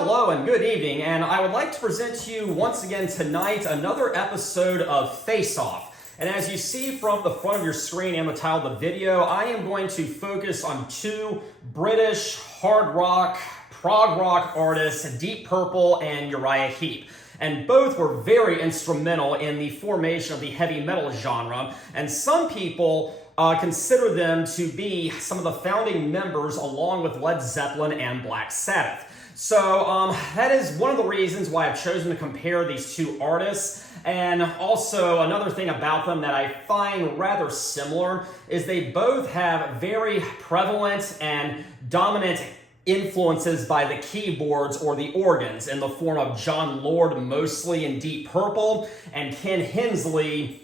Hello and good evening, and I would like to present to you once again tonight another episode of Face Off. And as you see from the front of your screen and the title of the video, I am going to focus on two British hard rock, prog rock artists, Deep Purple and Uriah Heep. And both were very instrumental in the formation of the heavy metal genre, and some people consider them to be some of the founding members along with Led Zeppelin and Black Sabbath. So that is one of the reasons why I've chosen to compare these two artists. And also another thing about them that I find rather similar is they both have very prevalent and dominant influences by the keyboards or the organs in the form of John Lord mostly in Deep Purple and Ken Hensley,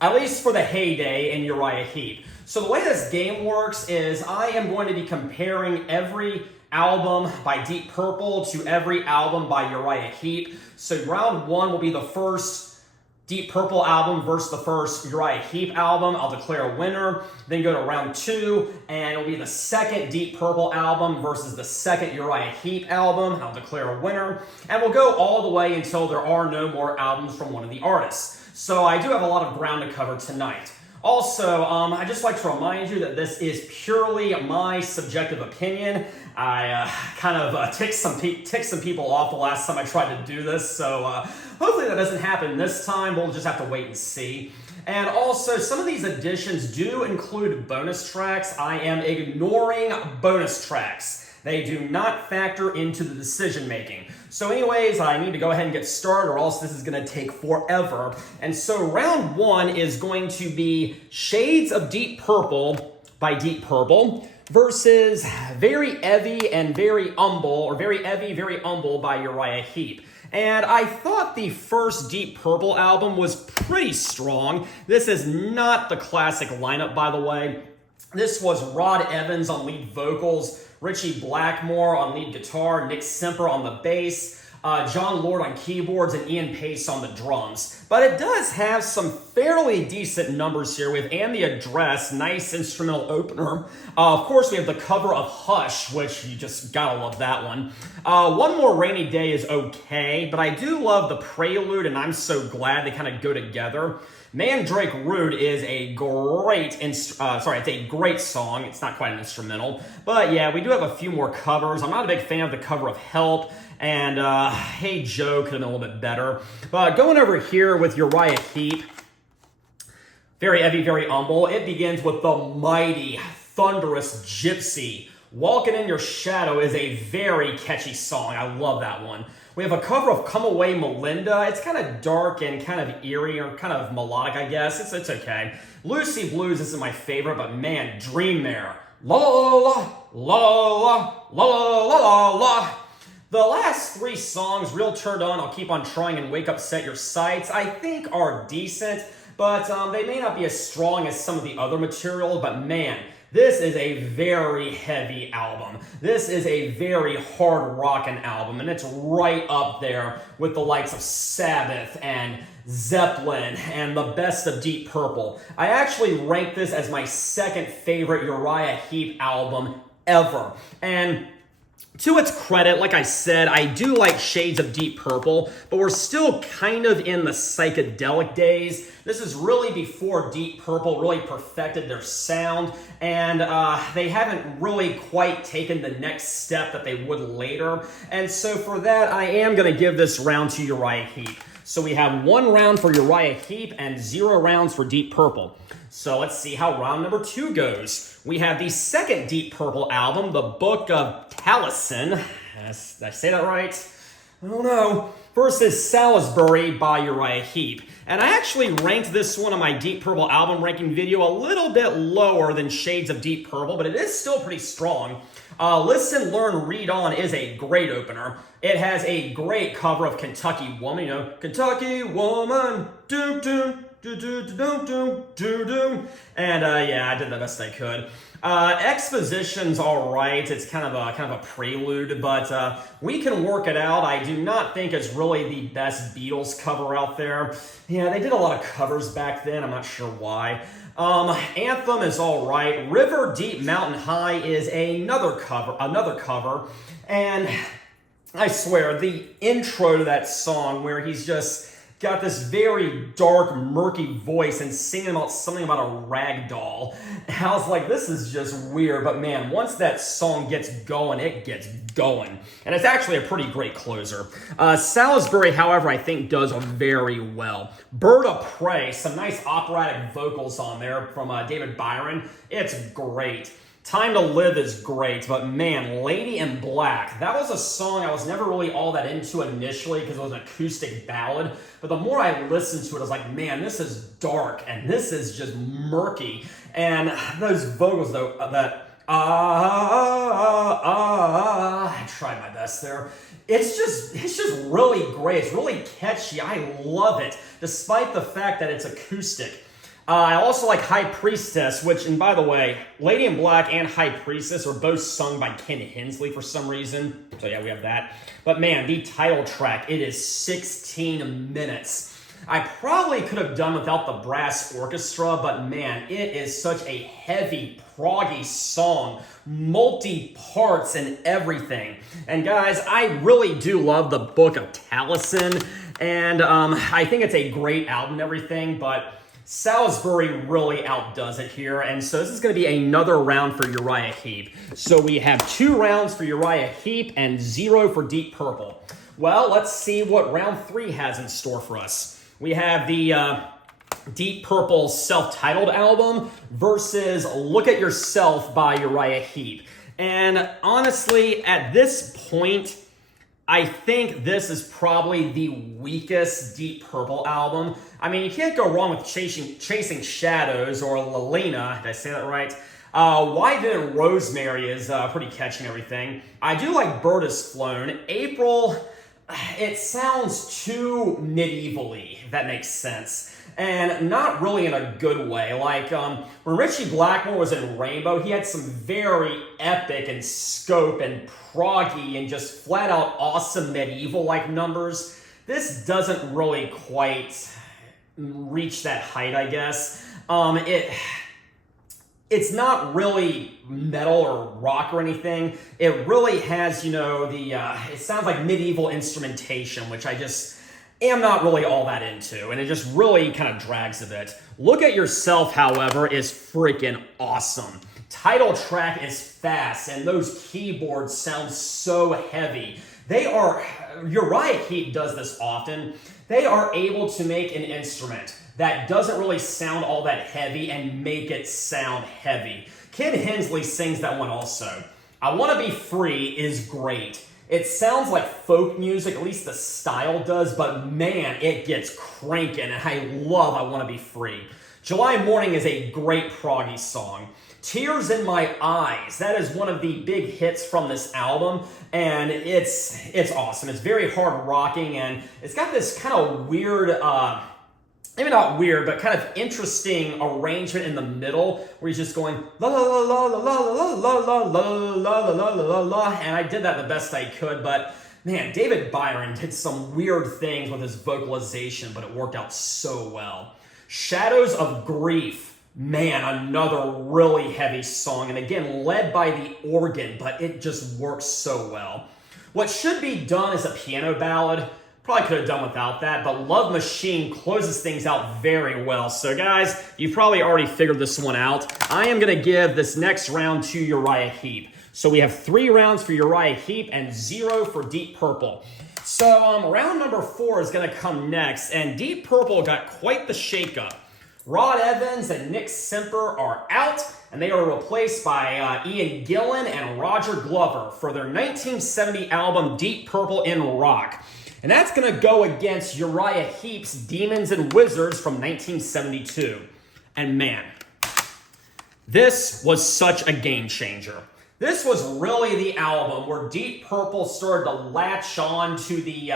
at least for the heyday, in Uriah Heep. So the way this game works is I am going to be comparing every album by Deep Purple to every album by Uriah Heep. So round one will be the first Deep Purple album versus the first Uriah Heep album. I'll declare a winner. Then go to round two, and it'll be the second Deep Purple album versus the second Uriah Heep album. I'll declare a winner. And we'll go all the way until there are no more albums from one of the artists. So I do have a lot of ground to cover tonight. Also, I'd just like to remind you that this is purely my subjective opinion. I kind of ticked some people off the last time I tried to do this, so hopefully that doesn't happen this time. We'll just have to wait and see. And also, some of these additions do include bonus tracks. I am ignoring bonus tracks. They do not factor into the decision making. So anyways, I need to go ahead and get started or else this is going to take forever. And so round one is going to be Shades of Deep Purple by Deep Purple versus Very Eavy and Very Umble, or Very Eavy, Very Umble by Uriah Heep. And I thought the first Deep Purple album was pretty strong. This is not the classic lineup, by the way. This was Rod Evans on lead vocals, Richie Blackmore on lead guitar, Nick Semper on the bass, John Lord on keyboards, and Ian Pace on the drums. But it does have some fairly decent numbers here with And the Address, nice instrumental opener. Of course, we have the cover of Hush, which you just gotta love that one. One More Rainy Day is okay, but I do love the Prelude, and I'm so glad they kind of go together. Mandrake Root is a great, it's a great song. It's not quite an instrumental, but yeah, we do have a few more covers. I'm not a big fan of the cover of Help, and Hey Joe could have been a little bit better. But going over here with Uriah Heep, Very Eavy, Very Umble, it begins with the mighty, thunderous Gypsy. Walking in Your Shadow is a very catchy song. I love that one. We have a cover of Come Away Melinda. It's kind of dark and kind of eerie, or kind of melodic, I guess. It's okay. Lucy Blues isn't my favorite, but man, Dream Mare. La la la la la la la la la. The last three songs, Real Turned On, I'll Keep On Trying, and Wake Up Set Your Sights, I think are decent, but they may not be as strong as some of the other material, but man, this is a very heavy album. This is a very hard rockin' album, and it's right up there with the likes of Sabbath and Zeppelin and the best of Deep Purple. I actually rank this as my second favorite Uriah Heep album ever. And to its credit, like I said, I do like Shades of Deep Purple, but we're still kind of in the psychedelic days. This is really before Deep Purple really perfected their sound, and they haven't really quite taken the next step that they would later. And so for that, I am going to give this round to Uriah Heep. So we have 1 round for Uriah Heep and 0 rounds for Deep Purple. So let's see how round number 2 goes. We have the second Deep Purple album, the Book of Taliesyn. Did I say that right? I don't know. Versus Salisbury by Uriah Heep. And I actually ranked this one on my Deep Purple album ranking video a little bit lower than Shades of Deep Purple, but it is still pretty strong. Listen, Learn, Read On is a great opener. It has a great cover of Kentucky Woman, you know, Kentucky Woman, doom, doom, doom, doom, doom, doom, doom, doom. And yeah, I did the best I could. Exposition's all right. It's kind of a prelude, but We Can Work It Out, I do not think is really the best Beatles cover out there. Yeah, they did a lot of covers back then. I'm not sure why. Anthem is all right. River Deep Mountain High is another cover, and I swear, the intro to that song where he's just got this very dark, murky voice and singing about something about a rag doll. And I was like, this is just weird. But man, once that song gets going, it gets going. And it's actually a pretty great closer. Salisbury, however, I think does very well. Bird of Prey, some nice operatic vocals on there from David Byron. It's great. Time to Live is great, but man, Lady in Black, that was a song I was never really all that into initially because it was an acoustic ballad, but the more I listened to it, I was like, man, this is dark, and this is just murky, and those vocals, though, I tried my best there. It's just really great. It's really catchy. I love it, despite the fact that it's acoustic. I also like High Priestess, which, and by the way, Lady in Black and High Priestess are both sung by Ken Hensley for some reason. So yeah, we have that. But man, the title track, it is 16 minutes. I probably could have done without the brass orchestra, but man, it is such a heavy, proggy song. Multi-parts and everything. And guys, I really do love the Book of Taliesyn. And I think it's a great album and everything, but Salisbury really outdoes it here, and so this is going to be another round for Uriah Heep. So we have 2 rounds for Uriah Heep and 0 for Deep Purple. Well, let's see what round 3 has in store for us. We have the Deep Purple self-titled album versus Look at Yourself by Uriah Heep. And honestly, at this point, I think this is probably the weakest Deep Purple album. I mean, you can't go wrong with Chasing Shadows or Lelena. Did I say that right? Why Didn't Rosemary is pretty catchy and everything. I do like Bird Has Flown. April, it sounds too medieval-y, if that makes sense. And not really in a good way. Like, when Richie Blackmore was in Rainbow, he had some very epic and scope and proggy and just flat-out awesome medieval-like numbers. This doesn't really quite reach that height, I guess. It's not really metal or rock or anything. It really has, you know, it sounds like medieval instrumentation, which I just am not really all that into, and it just really kind of drags a bit. Look at Yourself, however, is freaking awesome. Title track is fast, and those keyboards sound so heavy. Uriah Heep does this often. They are able to make an instrument that doesn't really sound all that heavy and make it sound heavy. Ken Hensley sings that one also. I Want to Be Free is great. It sounds like folk music, at least the style does, but man, it gets cranking, and I love I Want to Be Free. July Morning is a great proggy song. Tears in My Eyes, that is one of the big hits from this album, and it's awesome. It's very hard rocking, and it's got this kind of weird, maybe not weird, but kind of interesting arrangement in the middle where he's just going la la la la la la la la la la la la la, and I did that the best I could, but man, David Byron did some weird things with his vocalization, but it worked out so well. Shadows of Grief, man, another really heavy song, and again, led by the organ, but it just works so well. What Should Be Done is a piano ballad. Probably could have done without that, but Love Machine closes things out very well. So guys, you've probably already figured this one out. I am going to give this next round to Uriah Heep. So we have 3 rounds for Uriah Heep and 0 for Deep Purple. So round number 4 is going to come next, and Deep Purple got quite the shakeup. Rod Evans and Nick Semper are out, and they are replaced by Ian Gillan and Roger Glover for their 1970 album Deep Purple in Rock. And that's going to go against Uriah Heep's Demons and Wizards from 1972. And man, this was such a game changer. This was really the album where Deep Purple started to latch on to the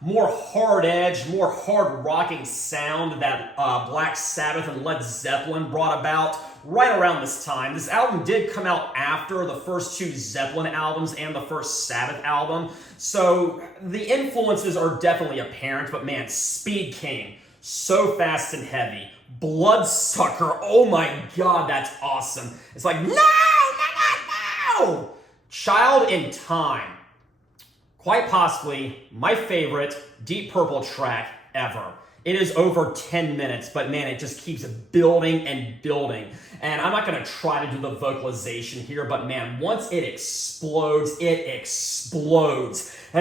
more hard-edged, more hard-rocking sound that Black Sabbath and Led Zeppelin brought about right around this time. This album did come out after the first 2 Zeppelin albums and the first Sabbath album, so the influences are definitely apparent, but man, Speed King, so fast and heavy. Bloodsucker, oh my god, that's awesome. It's like, no! Child in Time. quite possibly my favorite Deep Purple track ever. It is over 10 minutes, but man, it just keeps building and building. And I'm not gonna try to do the vocalization here, but man, once it explodes, and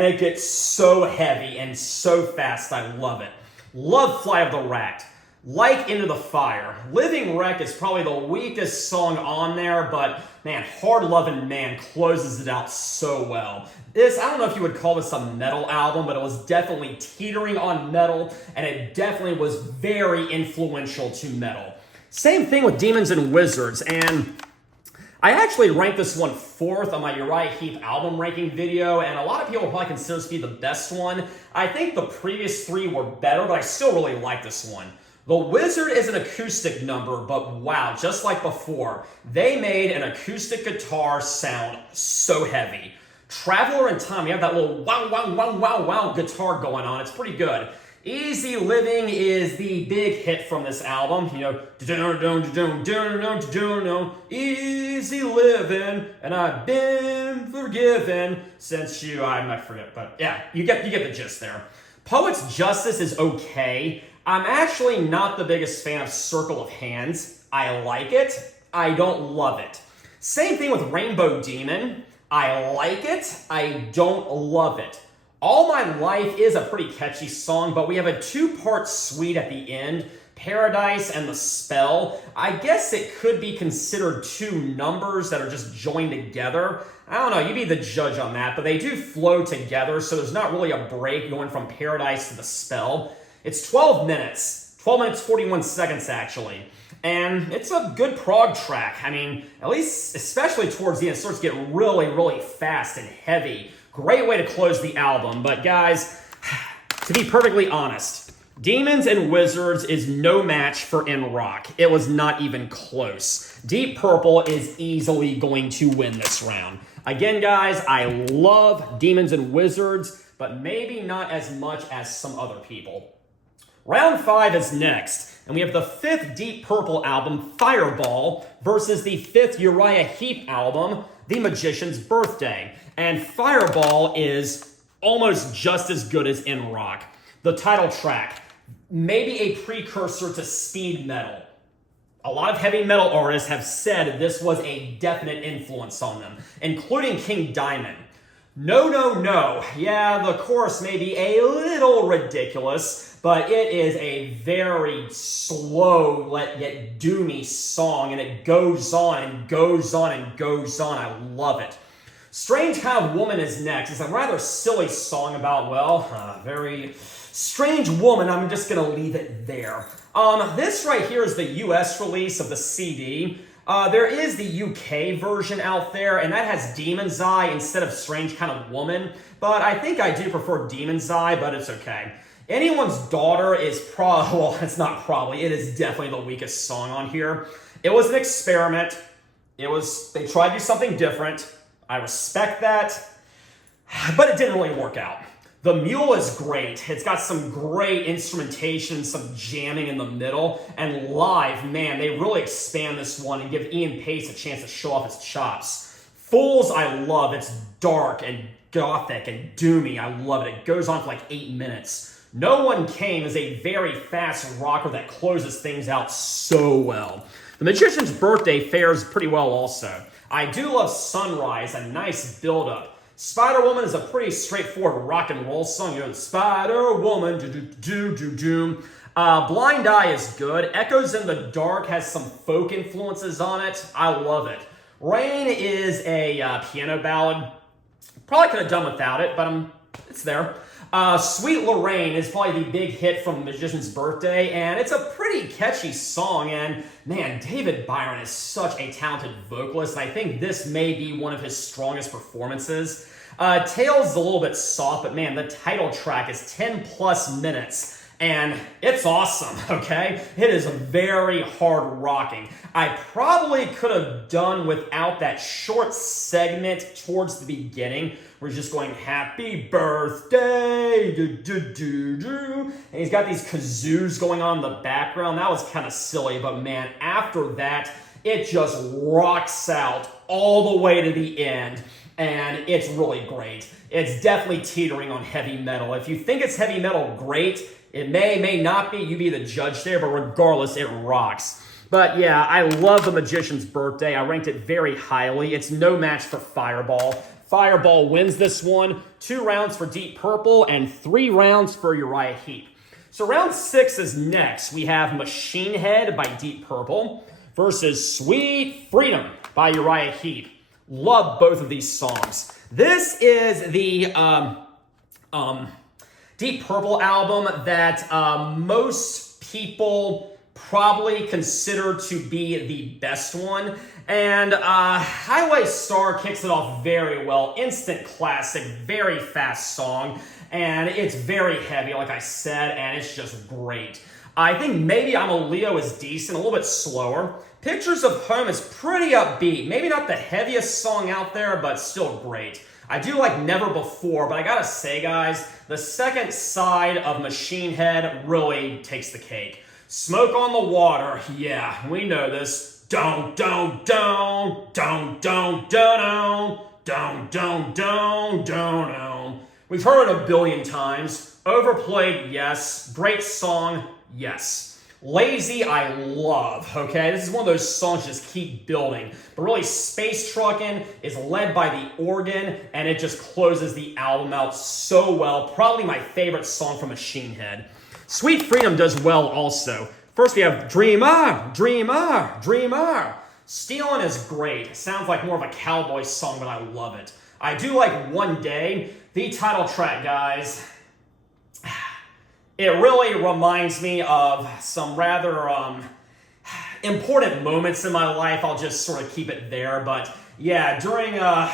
it gets so heavy and so fast. I love it. Love Fly of the Rat. Like Into the Fire. Living Wreck is probably the weakest song on there, but man, Hard Lovin' Man closes it out so well. I don't know if you would call this a metal album, but it was definitely teetering on metal, and it definitely was very influential to metal. Same thing with Demons and Wizards, and I actually ranked this one 4th on my Uriah Heep album ranking video, and a lot of people probably consider this to be the best one. I think the previous 3 were better, but I still really like this one. The Wizard is an acoustic number, but wow, just like before, they made an acoustic guitar sound so heavy. Traveler in Time, you have that little wow, wow, wow, wow, wow guitar going on. It's pretty good. Easy Living is the big hit from this album. You know, easy living, and I've been forgiven since you, I might forget, but yeah, you get the gist there. Poet's Justice is okay. I'm actually not the biggest fan of Circle of Hands. I like it. I don't love it. Same thing with Rainbow Demon. I like it. I don't love it. All My Life is a pretty catchy song, but we have a 2-part suite at the end, Paradise and The Spell. I guess it could be considered 2 numbers that are just joined together. I don't know, you be the judge on that, but they do flow together, so there's not really a break going from Paradise to The Spell. It's 12 minutes. 12 minutes, 41 seconds, actually. And it's a good prog track. I mean, at least, especially towards the end, it starts to get really, really fast and heavy. Great way to close the album. But guys, to be perfectly honest, Demons and Wizards is no match for In Rock. It was not even close. Deep Purple is easily going to win this round. Again, guys, I love Demons and Wizards, but maybe not as much as some other people. Round 5 is next, and we have the 5th Deep Purple album, Fireball, versus the 5th Uriah Heep album, The Magician's Birthday. And Fireball is almost just as good as In Rock. The title track, maybe a precursor to speed metal. A lot of heavy metal artists have said this was a definite influence on them, including King Diamond. No, no, no. Yeah, the chorus may be a little ridiculous, but it is a very slow, yet doomy song, and it goes on and goes on and goes on. I love it. Strange Kind of Woman is next. It's a rather silly song about, well, a very strange woman. I'm just going to leave it there. This right here is the US release of the CD. There is the UK version out there, and that has Demon's Eye instead of Strange Kind of Woman, but I think I do prefer Demon's Eye, but it's okay. Anyone's Daughter is well, it's not probably, it is definitely the weakest song on here. It was an experiment. They tried to do something different. I respect that, but it didn't really work out. The Mule is great. It's got some great instrumentation, some jamming in the middle, and live, man, they really expand this one and give Ian Pace a chance to show off his chops. Fools, I love. It's dark and gothic and doomy. I love it. It goes on for like 8 minutes. No One Came is a very fast rocker that closes things out so well. The Magician's Birthday fares pretty well also. I do love Sunrise, a nice build-up. Spider-Woman is a pretty straightforward rock and roll song. You know, Spider-Woman, do-do-do-do-do. Blind Eye is good. Echoes in the Dark has some folk influences on it. I love it. Rain is a piano ballad. Probably could have done without it, but it's there. Sweet Lorraine is probably the big hit from Magician's Birthday, and it's a pretty catchy song, and man, David Byron is such a talented vocalist, and I think this may be one of his strongest performances. Tales is a little bit soft, but man, the title track is 10 plus minutes, and it's awesome, okay? It is very hard rocking. I probably could have done without that short segment towards the beginning, where he's just going, happy birthday, do-do-do-do. And he's got these kazoos going on in the background. That was kind of silly, but man, after that, it just rocks out all the way to the end, and it's really great. it's definitely teetering on heavy metal. If you think it's heavy metal, great. It may not be. You be the judge there, but regardless, it rocks. But yeah, I love The Magician's Birthday. I ranked it very highly. It's no match for Fireball. Fireball wins this one. 2 rounds for Deep Purple and 3 rounds for Uriah Heep. So round 6 is next. We have Machine Head by Deep Purple versus Sweet Freedom by Uriah Heep. Love both of these songs. This is the Deep Purple album that most people probably consider to be the best one. And Highway Star kicks it off very well. Instant classic, very fast song. And it's very heavy, like I said, and it's just great. I think maybe I'm a Leo is decent, a little bit slower. Pictures of Home is pretty upbeat. Maybe not the heaviest song out there, but still great. I do like Never Before, but I gotta say, guys, the second side of Machine Head really takes the cake. Smoke on the Water, yeah, we know this. Don't, don't, don't, don't, don't, don't, don't, don't, don't, don't. We've heard it a billion times. Overplayed, yes. Great song, yes. Lazy, I love, okay? This is one of those songs that just keep building. But really, Space Truckin' is led by the organ, and it just closes the album out so well. Probably my favorite song from Machine Head. Sweet Freedom does well also. First, we have Dreamer, Dreamer, Dreamer. Stealin' is great. Sounds like more of a cowboy song, but I love it. I do like One Day. The title track, guys. It really reminds me of some rather important moments in my life. I'll just sort of keep it there. But yeah, during a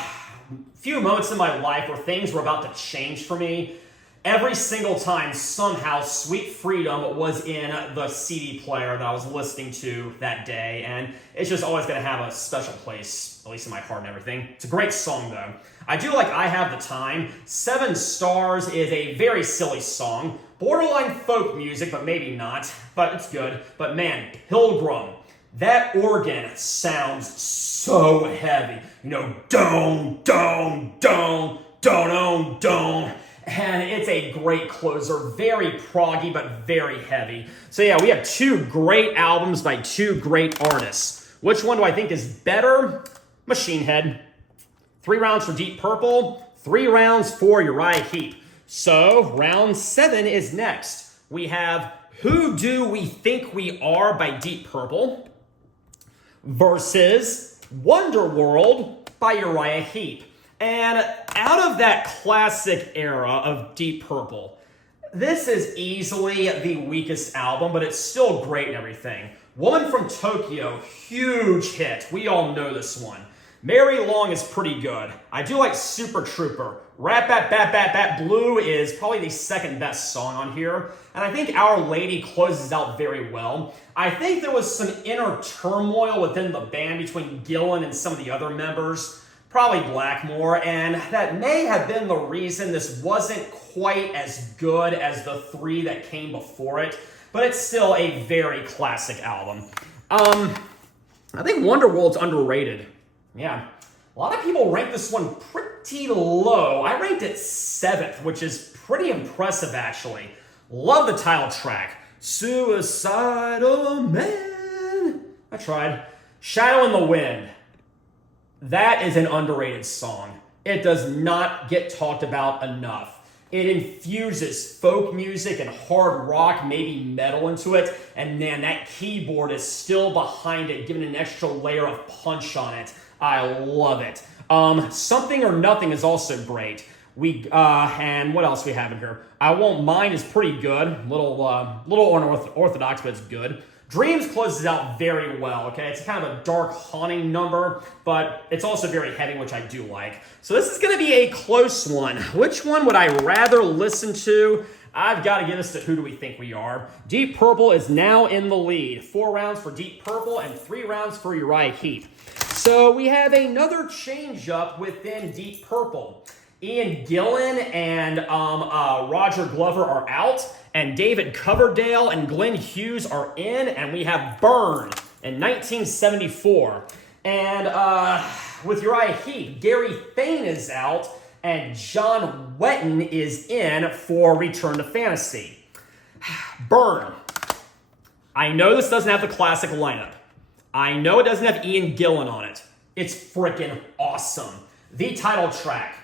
few moments in my life where things were about to change for me, every single time, somehow, Sweet Freedom was in the CD player that I was listening to that day. And it's just always going to have a special place, at least in my heart and everything. It's a great song, though. I do like I Have the Time. 7 Stars is a very silly song. Borderline folk music, but maybe not. But it's good. But man, Pilgrim. That organ sounds so heavy. You know, don, don, don, don, don. And it's a great closer. Very proggy, but very heavy. So yeah, we have 2 great albums by 2 great artists. Which one do I think is better? Machine Head. 3 rounds for Deep Purple. 3 rounds for Uriah Heep. So round 7 is next. We have Who Do We Think We Are by Deep Purple versus Wonderworld by Uriah Heep. And out of that classic era of Deep Purple, this is easily the weakest album, but it's still great and everything. Woman from Tokyo, huge hit. We all know this one. Mary Long is pretty good. I do like Super Trooper. Rat Bat Bat Bat Bat Blue is probably the second best song on here. And I think Our Lady closes out very well. I think there was some inner turmoil within the band between Gillan and some of the other members. Probably Blackmore, and that may have been the reason this wasn't quite as good as the 3 that came before it, but it's still a very classic album. I think Wonderworld's underrated. Yeah, a lot of people rank this one pretty low. I ranked it 7th, which is pretty impressive, actually. Love the title track. Suicidal Man. I tried. Shadow in the Wind. That is an underrated song. It does not get talked about enough. It infuses folk music and hard rock, maybe metal into it, and man, that keyboard is still behind it, giving an extra layer of punch on it. I love it. Something or Nothing is also great. And what else we have in here? I Won't Mind is pretty good. Little unorthodox, but it's good. Dreams closes out very well, okay? It's kind of a dark, haunting number, but it's also very heavy, which I do like. So this is going to be a close one. Which one would I rather listen to? I've got to give this to Who Do We Think We Are? Deep Purple is now in the lead. 4 rounds for Deep Purple and 3 rounds for Uriah Heep. So we have another change-up within Deep Purple. Ian Gillan and Roger Glover are out, and David Coverdale and Glenn Hughes are in, and we have Burn in 1974. And with Uriah Heep, Gary Thane is out, and John Wetton is in for Return to Fantasy. Burn. I know this doesn't have the classic lineup. I know it doesn't have Ian Gillan on it. It's freaking awesome. The title track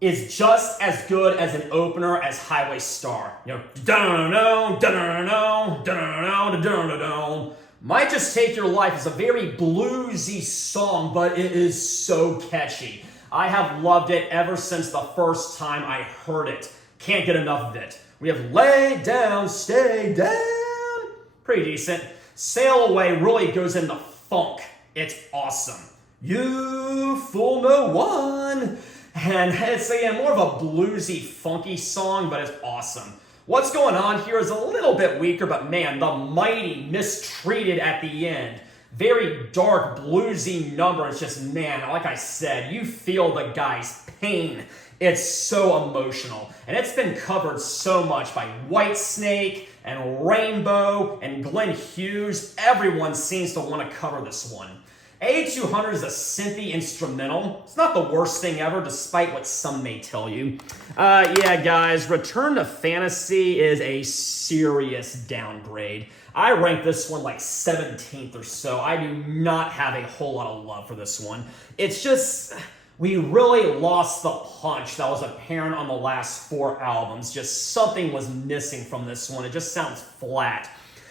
is just as good as an opener as Highway Star. You know, da-da-da-da, da-da-da-da, da-da-da-da, da-da-da-da. Might Just Take Your Life is a very bluesy song, but it is so catchy. I have loved it ever since the first time I heard it. Can't get enough of it. We have Lay Down, Stay Down. Pretty decent. Sail Away really goes into funk. It's awesome. You Fool No One. And it's, again, more of a bluesy, funky song, but it's awesome. What's going on here is a little bit weaker, but man, the mighty Mistreated at the end. Very dark, bluesy number. It's just, man, like I said, you feel the guy's pain. It's so emotional. And it's been covered so much by Whitesnake and Rainbow and Glenn Hughes. Everyone seems to want to cover this one. A200 is a synthy instrumental. It's not the worst thing ever, despite what some may tell you. Yeah, guys, Return to Fantasy is a serious downgrade. I rank this one like 17th or so. I do not have a whole lot of love for this one. It's just, we really lost the punch that was apparent on the last 4 albums. Just something was missing from this one. It just sounds flat.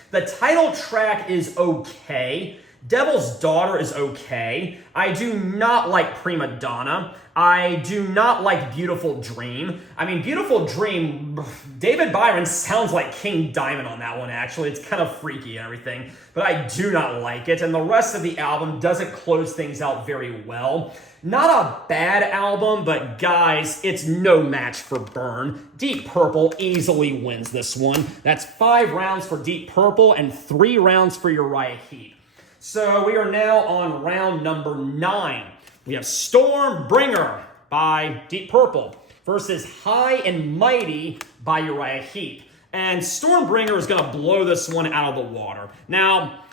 The title track is okay. Devil's Daughter is okay. I do not like Prima Donna. I do not like Beautiful Dream. I mean, Beautiful Dream, David Byron sounds like King Diamond on that one, actually. It's kind of freaky and everything, but I do not like it. And the rest of the album doesn't close things out very well. Not a bad album, but guys, it's no match for Burn. Deep Purple easily wins this one. That's 5 rounds for Deep Purple and 3 rounds for Uriah Heep. So we are now on round number 9. We have Stormbringer by Deep Purple versus High and Mighty by Uriah Heep. And Stormbringer is going to blow this one out of the water. Now,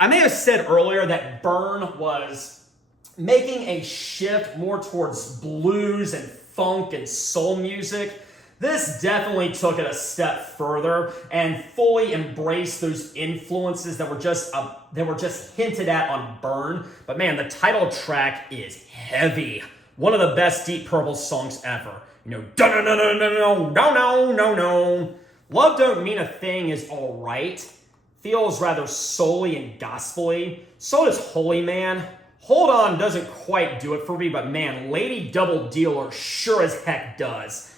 I may have said earlier that Burn was making a shift more towards blues and funk and soul music. This definitely took it a step further and fully embraced those influences that were just hinted at on Burn. But man, the title track is heavy. One of the best Deep Purple songs ever. You know, no. Love Don't Mean a Thing is all right. Feels rather soul-y and gospel-y. So does Holy Man. Hold On doesn't quite do it for me, but man, Lady Double Dealer sure as heck does.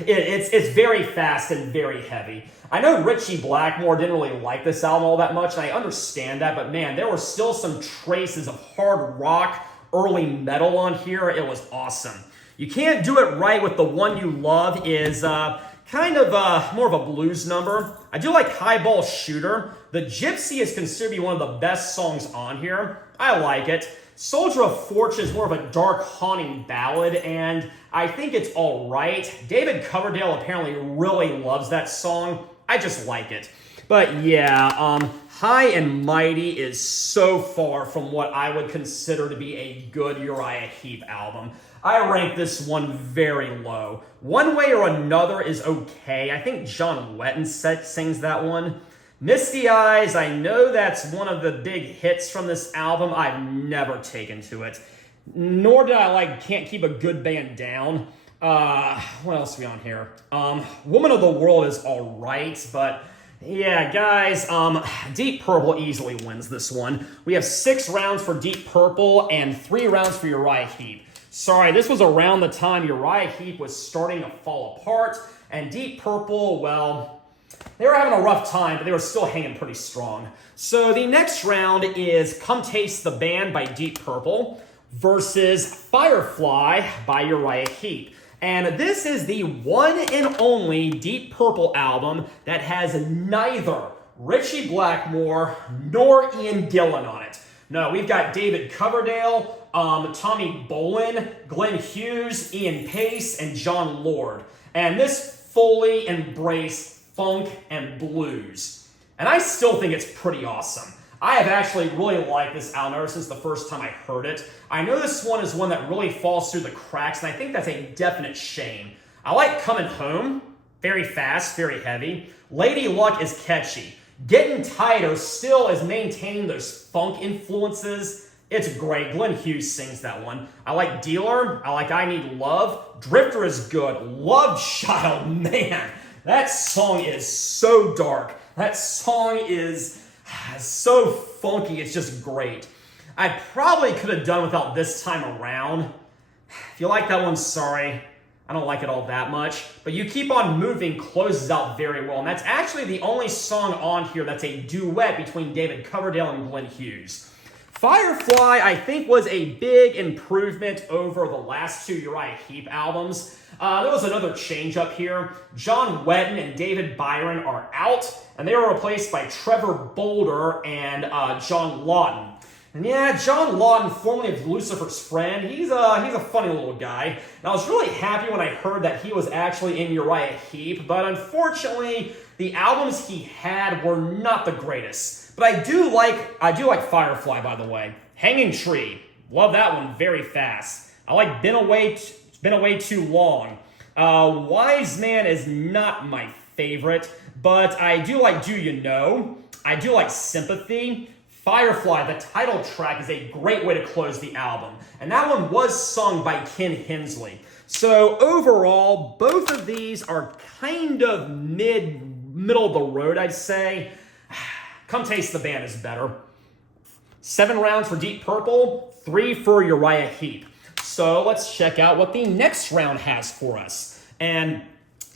It's very fast and very heavy. I know Ritchie Blackmore didn't really like this album all that much, and I understand that, but man, there were still some traces of hard rock, early metal on here. It was awesome. You Can't Do It Right with the One You Love is kind of more of a blues number. I do like Highball Shooter. The Gypsy is considered to be one of the best songs on here. I like it. Soldier of Fortune is more of a dark, haunting ballad, and I think it's all right. David Coverdale apparently really loves that song. I just like it. But yeah, High and Mighty is so far from what I would consider to be a good Uriah Heep album. I rank this one very low. One Way or Another is okay. I think John Wetton sings that one. Misty Eyes, I know that's one of the big hits from this album. I've never taken to it. Nor did I like Can't Keep a Good Band Down. What else are we on here? Woman of the World is all right, but yeah, guys, Deep Purple easily wins this one. We have 6 rounds for Deep Purple and 3 rounds for Uriah Heep. Sorry, this was around the time Uriah Heep was starting to fall apart, and Deep Purple, well, they were having a rough time, but they were still hanging pretty strong. So the next round is Come Taste the Band by Deep Purple versus Firefly by Uriah Heep. And this is the one and only Deep Purple album that has neither Ritchie Blackmore nor Ian Gillan on it. No, we've got David Coverdale, Tommy Bolin, Glenn Hughes, Ian Pace, and John Lord. And this fully embraced funk and blues. And I still think it's pretty awesome. I have actually really liked this album ever since the first time I heard it. I know this one is one that really falls through the cracks, and I think that's a definite shame. I like Coming Home, very fast, very heavy. Lady Luck is catchy. Getting Tighter still is maintaining those funk influences. It's great. Glenn Hughes sings that one. I like Dealer. I like I Need Love. Drifter is good. Love Child, man, that song is so dark. That song is so funky. It's just great. I probably could have done without This Time Around. If you like that one, sorry. I don't like it all that much. But You Keep On Moving closes out very well. And that's actually the only song on here that's a duet between David Coverdale and Glenn Hughes. Firefly, I think, was a big improvement over the last two Uriah Heep albums. There was another change up here. John Wetton and David Byron are out, and they were replaced by Trevor Bolder and John Lawton. And yeah, John Lawton, formerly of Lucifer's Friend, he's a funny little guy. And I was really happy when I heard that he was actually in Uriah Heep, but unfortunately, the albums he had were not the greatest. But I do like Firefly, by the way. Hanging Tree, love that one, very fast. I like Been Away Too Long. Wise Man is not my favorite, but I do like Do You Know. I do like Sympathy. Firefly, the title track, is a great way to close the album. And that one was sung by Ken Hensley. So overall, both of these are kind of middle of the road, I'd say. Come Taste the Band is better. 7 rounds for Deep Purple, 3 for Uriah Heep. So let's check out what the next round has for us. And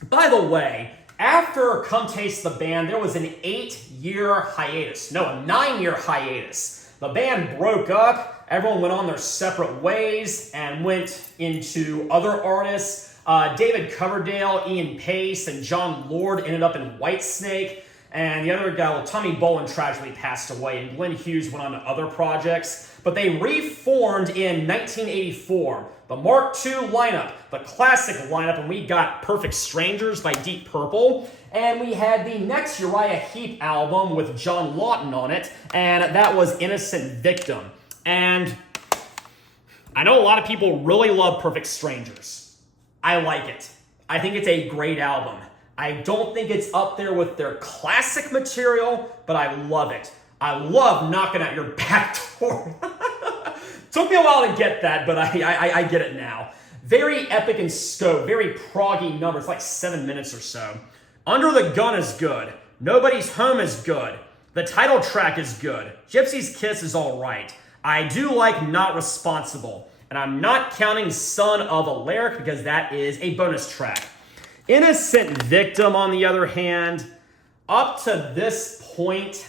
by the way, after Come Taste the Band, there was an 8-year hiatus. No, a 9-year hiatus. The band broke up, everyone went on their separate ways and went into other artists. David Coverdale, Ian Pace, and John Lord ended up in Whitesnake. And the other guy, well, Tommy Bolin, tragically passed away, and Glenn Hughes went on to other projects. But they reformed in 1984. The Mark II lineup, the classic lineup, and we got Perfect Strangers by Deep Purple. And we had the next Uriah Heep album with John Lawton on it, and that was Innocent Victim. And I know a lot of people really love Perfect Strangers. I like it. I think it's a great album. I don't think it's up there with their classic material, but I love it. I love Knocking at Your Back Door. Took me a while to get that, but I get it now. Very epic in scope, very proggy number. It's like 7 minutes or so. Under the Gun is good. Nobody's Home is good. The title track is good. Gypsy's Kiss is all right. I do like Not Responsible. And I'm not counting Son of a Lyric because that is a bonus track. Innocent Victim, on the other hand, up to this point,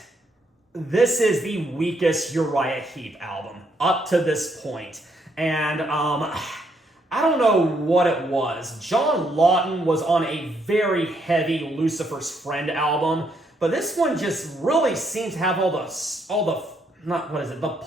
this is the weakest Uriah Heep album. Up to this point. And I don't know what it was. John Lawton was on a very heavy Lucifer's Friend album, but this one just really seems to have the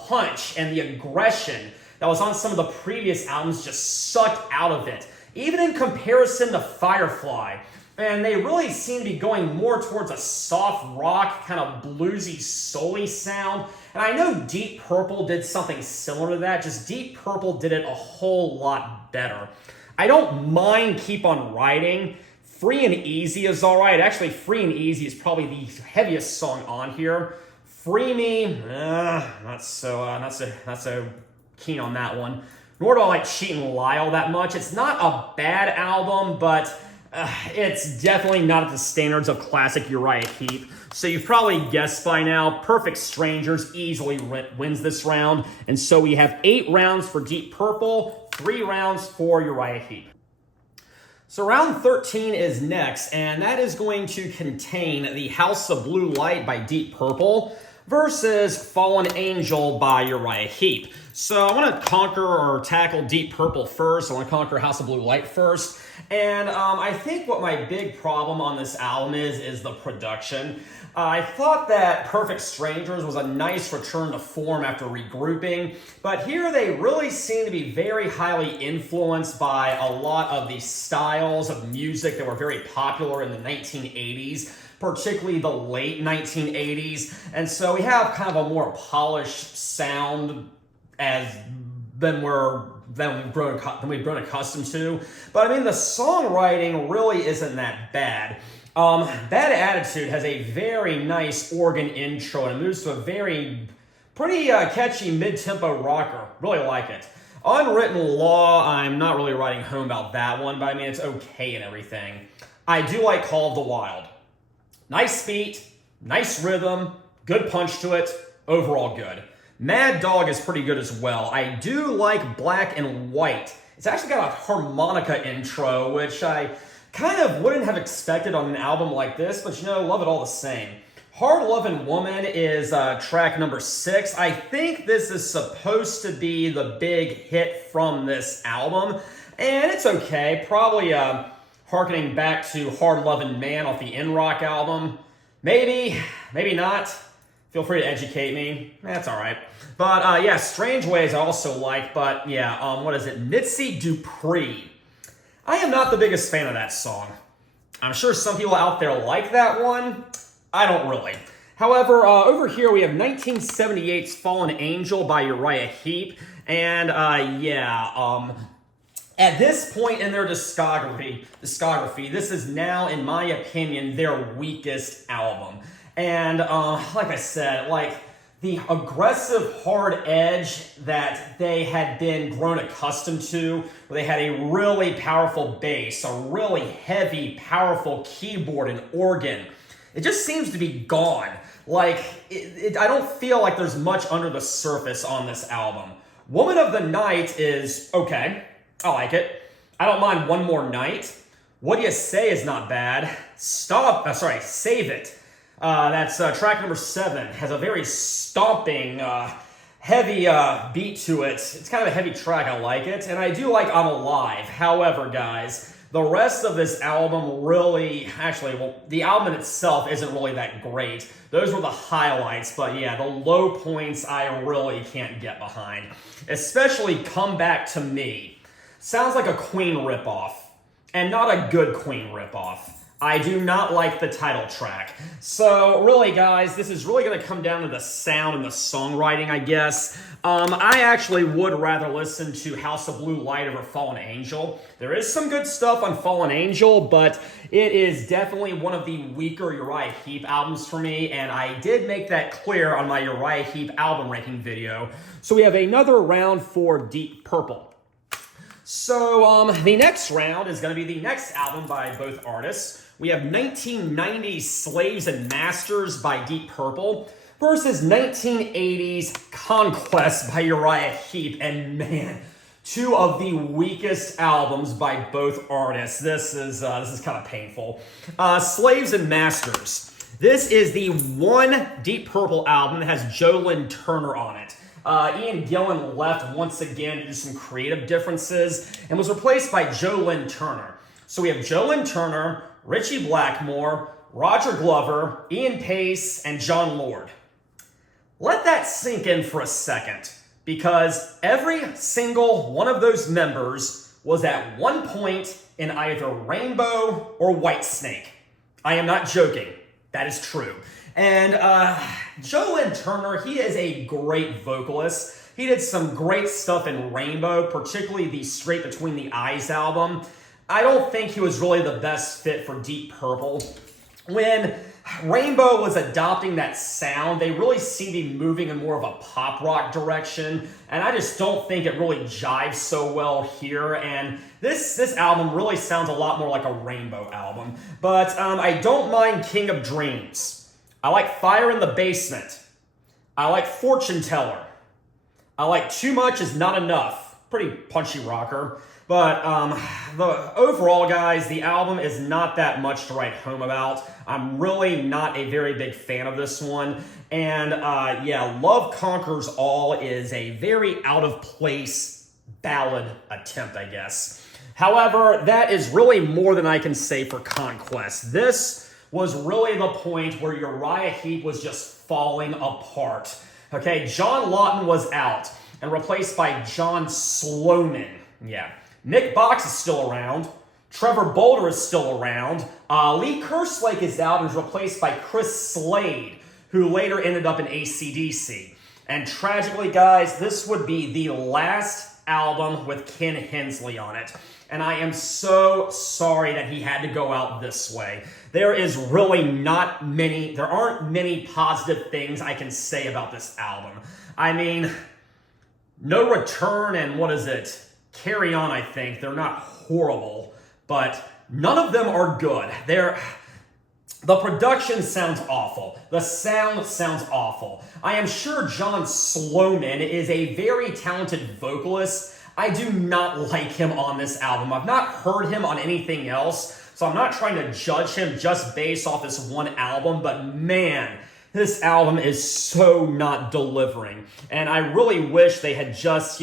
punch and the aggression that was on some of the previous albums just sucked out of it. Even in comparison to Firefly. And they really seem to be going more towards a soft rock, kind of bluesy, soul-y sound. And I know Deep Purple did something similar to that, just Deep Purple did it a whole lot better. I don't mind Keep On Riding. Free and Easy is all right. Actually, Free and Easy is probably the heaviest song on here. Free Me, not so keen on that one. Nor do I like Cheat and Lie all that much. It's not a bad album, but it's definitely not at the standards of classic Uriah Heep. So you've probably guessed by now, Perfect Strangers easily wins this round. And so we have 8 rounds for Deep Purple, 3 rounds for Uriah Heep. So round 13 is next, and that is going to contain the House of Blue Light by Deep Purple versus Fallen Angel by Uriah Heep. So I want to conquer or tackle Deep Purple first. I want to conquer House of Blue Light first. And I think what my big problem on this album is the production. I thought that Perfect Strangers was a nice return to form after regrouping, but here they really seem to be very highly influenced by a lot of the styles of music that were very popular in the 1980s, particularly the late 1980s. And so we have kind of a more polished sound than we've grown accustomed to. But I mean, the songwriting really isn't that bad. Bad Attitude has a very nice organ intro and it moves to a pretty catchy mid-tempo rocker. Really like it. Unwritten Law, I'm not really writing home about that one, but I mean, it's okay and everything. I do like Call of the Wild. Nice beat, nice rhythm, good punch to it, overall good. Mad Dog is pretty good as well. I do like Black and White. It's actually got a harmonica intro, which I kind of wouldn't have expected on an album like this, but you know, love it all the same. Hard Lovin' Woman is track number 6. I think this is supposed to be the big hit from this album, and it's okay. Probably harkening back to Hard Lovin' Man off the N-Rock album. Maybe not. Feel free to educate me. That's all right. But yeah, Strange Ways I also like, but yeah, what is it? Mitzi Dupree. I am not the biggest fan of that song. I'm sure some people out there like that one. I don't really. However, over here we have 1978's Fallen Angel by Uriah Heep. And at this point in their discography, this is now, in my opinion, their weakest album. And like I said, like the aggressive hard edge that they had been grown accustomed to, where they had a really powerful bass, a really heavy, powerful keyboard and organ, it just seems to be gone. Like, I don't feel like there's much under the surface on this album. Woman of the Night is okay. I like it. I don't mind One More Night. What Do You Say is not bad. Save It. That's track number 7. Has a very stomping, heavy beat to it. It's kind of a heavy track. I like it. And I do like I'm Alive. However, guys, the rest of this album really, the album itself isn't really that great. Those were the highlights, but yeah, the low points I really can't get behind. Especially Come Back to Me. Sounds like a Queen ripoff, and not a good Queen ripoff. I do not like the title track. So really, guys, this is really going to come down to the sound and the songwriting, I guess. I actually would rather listen to House of Blue Light over Fallen Angel. There is some good stuff on Fallen Angel, but it is definitely one of the weaker Uriah Heep albums for me, and I did make that clear on my Uriah Heep album ranking video. So we have another round for Deep Purple. So the next round is going to be the next album by both artists. We have 1990s Slaves and Masters by Deep Purple versus 1980s Conquest by Uriah Heep. And man, two of the weakest albums by both artists. This is kind of painful. Slaves and Masters. This is the one Deep Purple album that has Joe Lynn Turner on it. Ian Gillan left once again due to some creative differences and was replaced by Joe Lynn Turner. So we have Joe Lynn Turner, Richie Blackmore, Roger Glover, Ian Pace, and John Lord. Let that sink in for a second, because every single one of those members was at one point in either Rainbow or Whitesnake. I am not joking. That is true. And Joe Lynn Turner, he is a great vocalist. He did some great stuff in Rainbow, particularly the Straight Between the Eyes album. I don't think he was really the best fit for Deep Purple. When Rainbow was adopting that sound, they really seemed to be moving in more of a pop rock direction, and I just don't think it really jives so well here, and this album really sounds a lot more like a Rainbow album. But I don't mind King of Dreams. I like Fire in the Basement. I like Fortune Teller. I like Too Much Is Not Enough. Pretty punchy rocker. But overall, guys, the album is not that much to write home about. I'm really not a very big fan of this one. And yeah, Love Conquers All is a very out-of-place ballad attempt, I guess. However, that is really more than I can say for Conquest. This was really the point where Uriah Heep was just falling apart. Okay, John Lawton was out and replaced by John Sloman. Yeah. Nick Box is still around. Trevor Boulder is still around. Lee Kerslake is out and is replaced by Chris Slade, who later ended up in AC/DC. And tragically, guys, this would be the last album with Ken Hensley on it. And I am so sorry that he had to go out this way. There aren't many positive things I can say about this album. I mean, No Return and Carry On, I think. They're not horrible, but none of them are good. The production sounds awful. The sound sounds awful. I am sure John Sloman is a very talented vocalist. I do not like him on this album. I've not heard him on anything else, so I'm not trying to judge him just based off this one album, but man, this album is so not delivering. And I really wish they had just,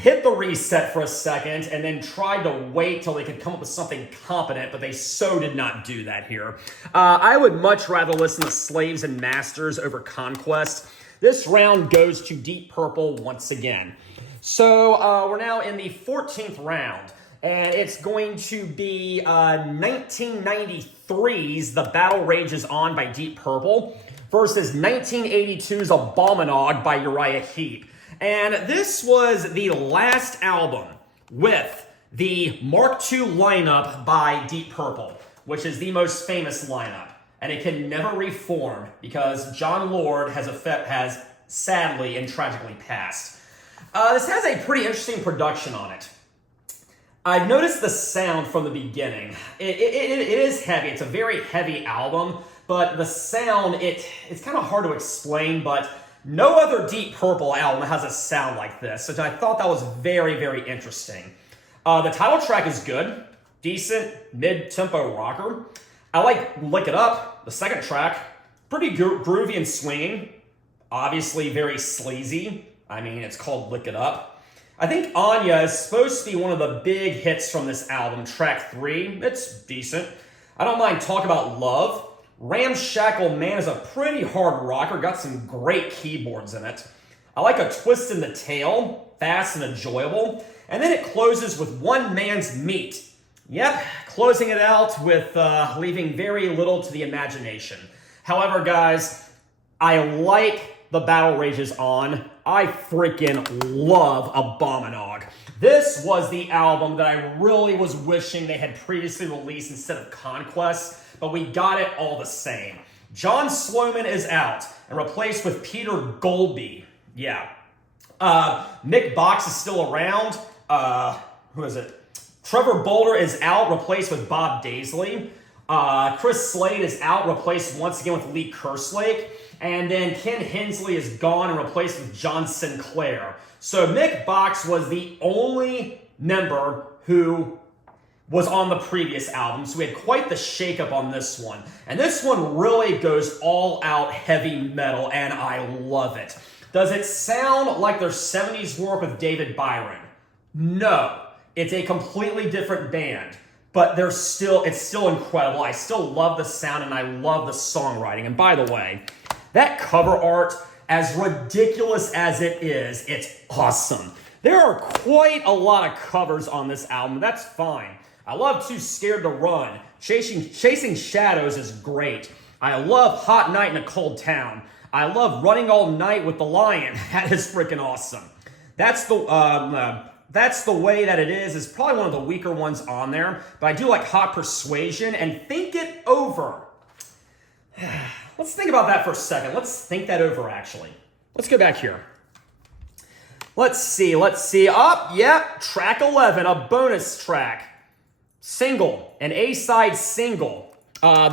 hit the reset for a second and then tried to wait till they could come up with something competent, but they so did not do that here. I would much rather listen to Slaves and Masters over Conquest. This round goes to Deep Purple once again. So we're now in the 14th round, and it's going to be 1993's The Battle Rages On by Deep Purple versus 1982's Abominog by Uriah Heep. And this was the last album with the Mark II lineup by Deep Purple, which is the most famous lineup. And it can never reform because John Lord has sadly and tragically passed. This has a pretty interesting production on it. I've noticed the sound from the beginning. It is heavy. It's a very heavy album, but the sound, it's kind of hard to explain, but no other Deep Purple album has a sound like this, so I thought that was very, very interesting. The title track is good, decent mid-tempo rocker. I like Lick It Up, the second track, pretty groovy and swinging, obviously very sleazy. I mean, it's called Lick It Up. I think Anya is supposed to be one of the big hits from this album, track 3. It's decent. I don't mind Talk About Love. Ramshackle Man is a pretty hard rocker, got some great keyboards in it. I like A Twist in the Tail, fast and enjoyable. And then it closes with One Man's Meat. Yep, closing it out with leaving very little to the imagination. However, guys, I like The Battle Rages On. I freaking love Abominog. This was the album that I really was wishing they had previously released instead of Conquest, but we got it all the same. John Sloman is out and replaced with Peter Goldby. Yeah. Nick Box is still around. Who is it? Trevor Boulder is out, replaced with Bob Daisley. Chris Slade is out, replaced once again with Lee Kerslake. And then Ken Hensley is gone and replaced with John Sinclair. So Nick Box was the only member who was on the previous album, so we had quite the shakeup on this one. And this one really goes all out heavy metal, and I love it. Does it sound like their 70s work with David Byron? No. It's a completely different band, but it's still incredible. I still love the sound, and I love the songwriting. And by the way, that cover art, as ridiculous as it is, it's awesome. There are quite a lot of covers on this album. That's fine. I love Too Scared to Run. Chasing Shadows is great. I love Hot Night in a Cold Town. I love Running All Night with the Lion. That is freaking awesome. That's the Way That It Is probably one of the weaker ones on there, but I do like Hot Persuasion and Think It Over. Let's think about that for a second. Let's think that over, actually. Let's go back here. Let's see. Yep, track 11, a bonus track. Single, an A-side single.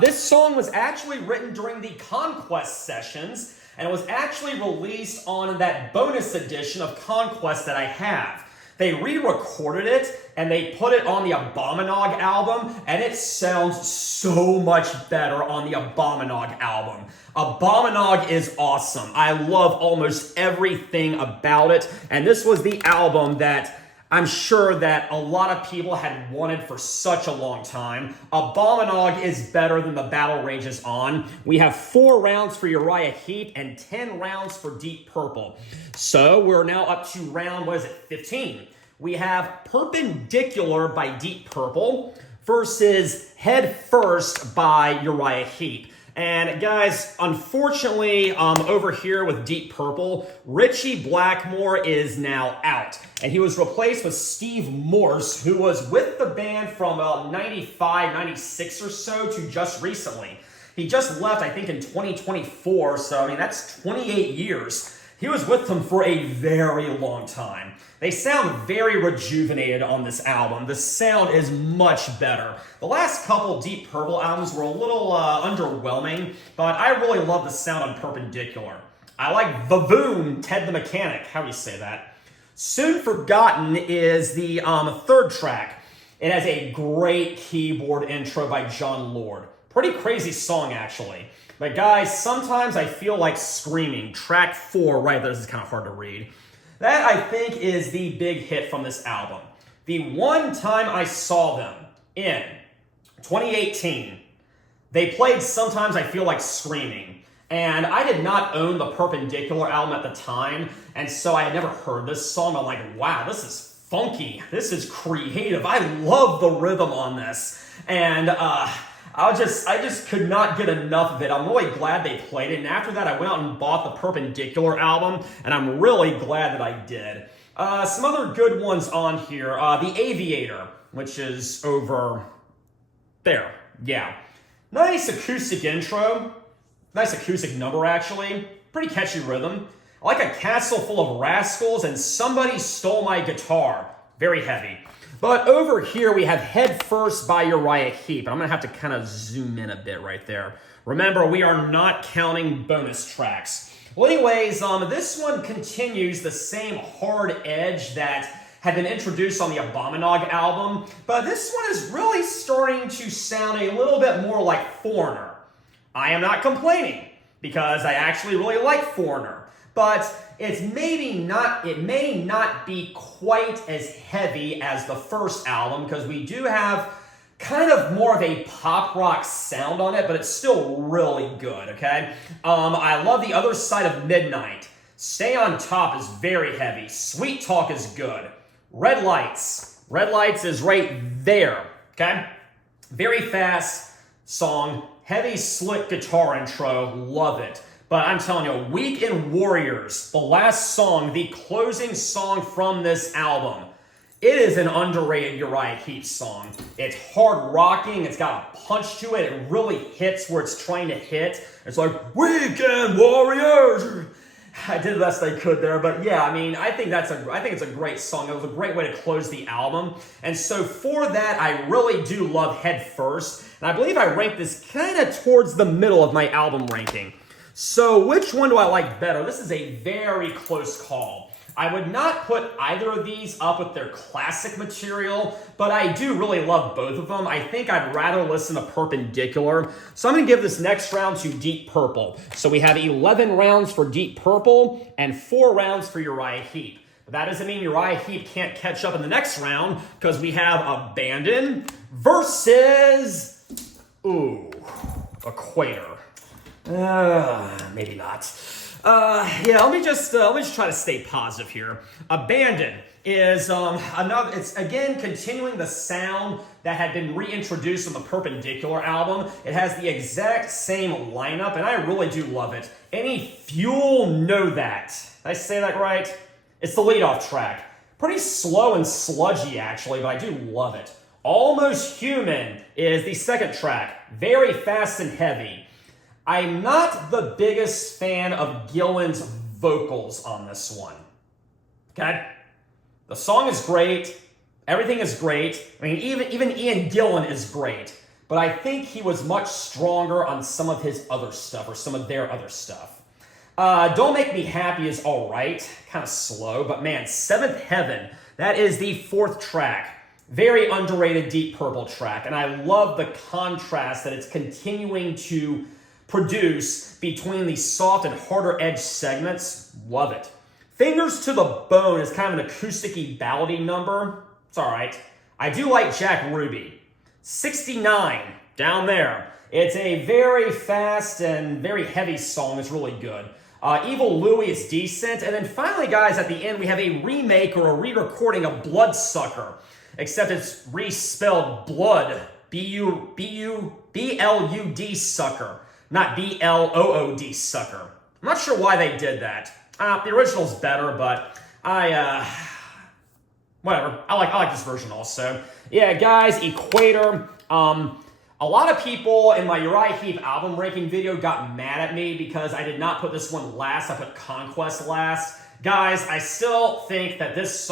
This song was actually written during the Conquest sessions, and it was actually released on that bonus edition of Conquest that I have. They re-recorded it, and they put it on the Abominog album, and it sounds so much better on the Abominog album. Abominog is awesome. I love almost everything about it, and this was the album that I'm sure that a lot of people had wanted for such a long time. Abominog is better than the Battle Rages On. We have 4 rounds for Uriah Heep and 10 rounds for Deep Purple. So we're now up to round, 15. We have Perpendicular by Deep Purple versus Head First by Uriah Heep. And guys, unfortunately, over here with Deep Purple, Richie Blackmore is now out. And he was replaced with Steve Morse, who was with the band from 95, 96 or so to just recently. He just left, I think, in 2024, so I mean, that's 28 years. He was with them for a very long time. They sound very rejuvenated on this album. The sound is much better. The last couple Deep Purple albums were a little underwhelming, but I really love the sound on Perpendicular. I like Vavoom, Ted the Mechanic. How do you say that? Soon Forgotten is the 3rd track. It has a great keyboard intro by John Lord. Pretty crazy song, actually. But guys, sometimes I feel like screaming. Track 4 right there. This is kind of hard to read. That, I think, is the big hit from this album. The one time I saw them in 2018, they played Sometimes I Feel Like Screaming. And I did not own the Perpendicular album at the time, and so I had never heard this song. I'm like, wow, this is funky. This is creative. I love the rhythm on this. And I just could not get enough of it. I'm really glad they played it. And after that, I went out and bought the Perpendicular album, and I'm really glad that I did. Some other good ones on here. The Aviator, which is over there. Yeah. Nice acoustic intro. Nice acoustic number, actually. Pretty catchy rhythm. I like A Castle Full of Rascals and Somebody Stole My Guitar. Very heavy. But over here, we have Head First by Uriah Heep. I'm going to have to kind of zoom in a bit right there. Remember, we are not counting bonus tracks. Well, anyways, this one continues the same hard edge that had been introduced on the Abominog album, but this one is really starting to sound a little bit more like Foreigner. I am not complaining, because I actually really like Foreigner, but it may not be quite as heavy as the first album, because we do have kind of more of a pop rock sound on it, but it's still really good, okay? I love The Other Side of Midnight. Stay on Top is very heavy. Sweet Talk is good. Red Lights is right there, okay? Very fast song, heavy slick guitar intro, love it. But I'm telling you, Weekend Warriors, the last song, the closing song from this album, it is an underrated Uriah Heep song. It's hard rocking, it's got a punch to it, it really hits where it's trying to hit. It's like, Weekend Warriors! I did the best I could there, but yeah, I mean, I think it's a great song. It was a great way to close the album. And so for that, I really do love Head First. And I believe I ranked this kind of towards the middle of my album ranking. So which one do I like better? This is a very close call. I would not put either of these up with their classic material, but I do really love both of them. I think I'd rather listen to Perpendicular. So I'm going to give this next round to Deep Purple. So we have 11 rounds for Deep Purple and 4 rounds for Uriah Heep. But that doesn't mean Uriah Heep can't catch up in the next round, because we have Abandon versus, Equator. Maybe not. Yeah, let me just try to stay positive here. Abandon is it's again continuing the sound that had been reintroduced on the Perpendicular album. It has the exact same lineup, and I really do love it. Any Fuel Know That. Did I say that right? It's the leadoff track. Pretty slow and sludgy, actually, but I do love it. Almost Human is the second track. Very fast and heavy. I'm not the biggest fan of Gillan's vocals on this one, okay? The song is great. Everything is great. I mean, even Ian Gillan is great, but I think he was much stronger on some of his other stuff, or some of their other stuff. Don't Make Me Happy is all right, kind of slow, but man, Seventh Heaven, That is the 4th track. Very underrated Deep Purple track, and I love the contrast that it's continuing to produce between the soft and harder edge segments. Love it. Fingers to the Bone is kind of an acoustic-y ballady number. It's all right. I do like Jack Ruby. 69, down there. It's a very fast and very heavy song. It's really good. Evil Louie is decent. And then finally, guys, at the end, we have a remake or a re-recording of Bloodsucker. Except it's respelled blood. B-L-U-D sucker. Not B-L-O-O-D sucker. I'm not sure why they did that. The original's better, but whatever. I like this version also. Yeah, guys, Equator. A lot of people in my Uriah Heep album ranking video got mad at me because I did not put this one last. I put Conquest last. Guys, I still think that this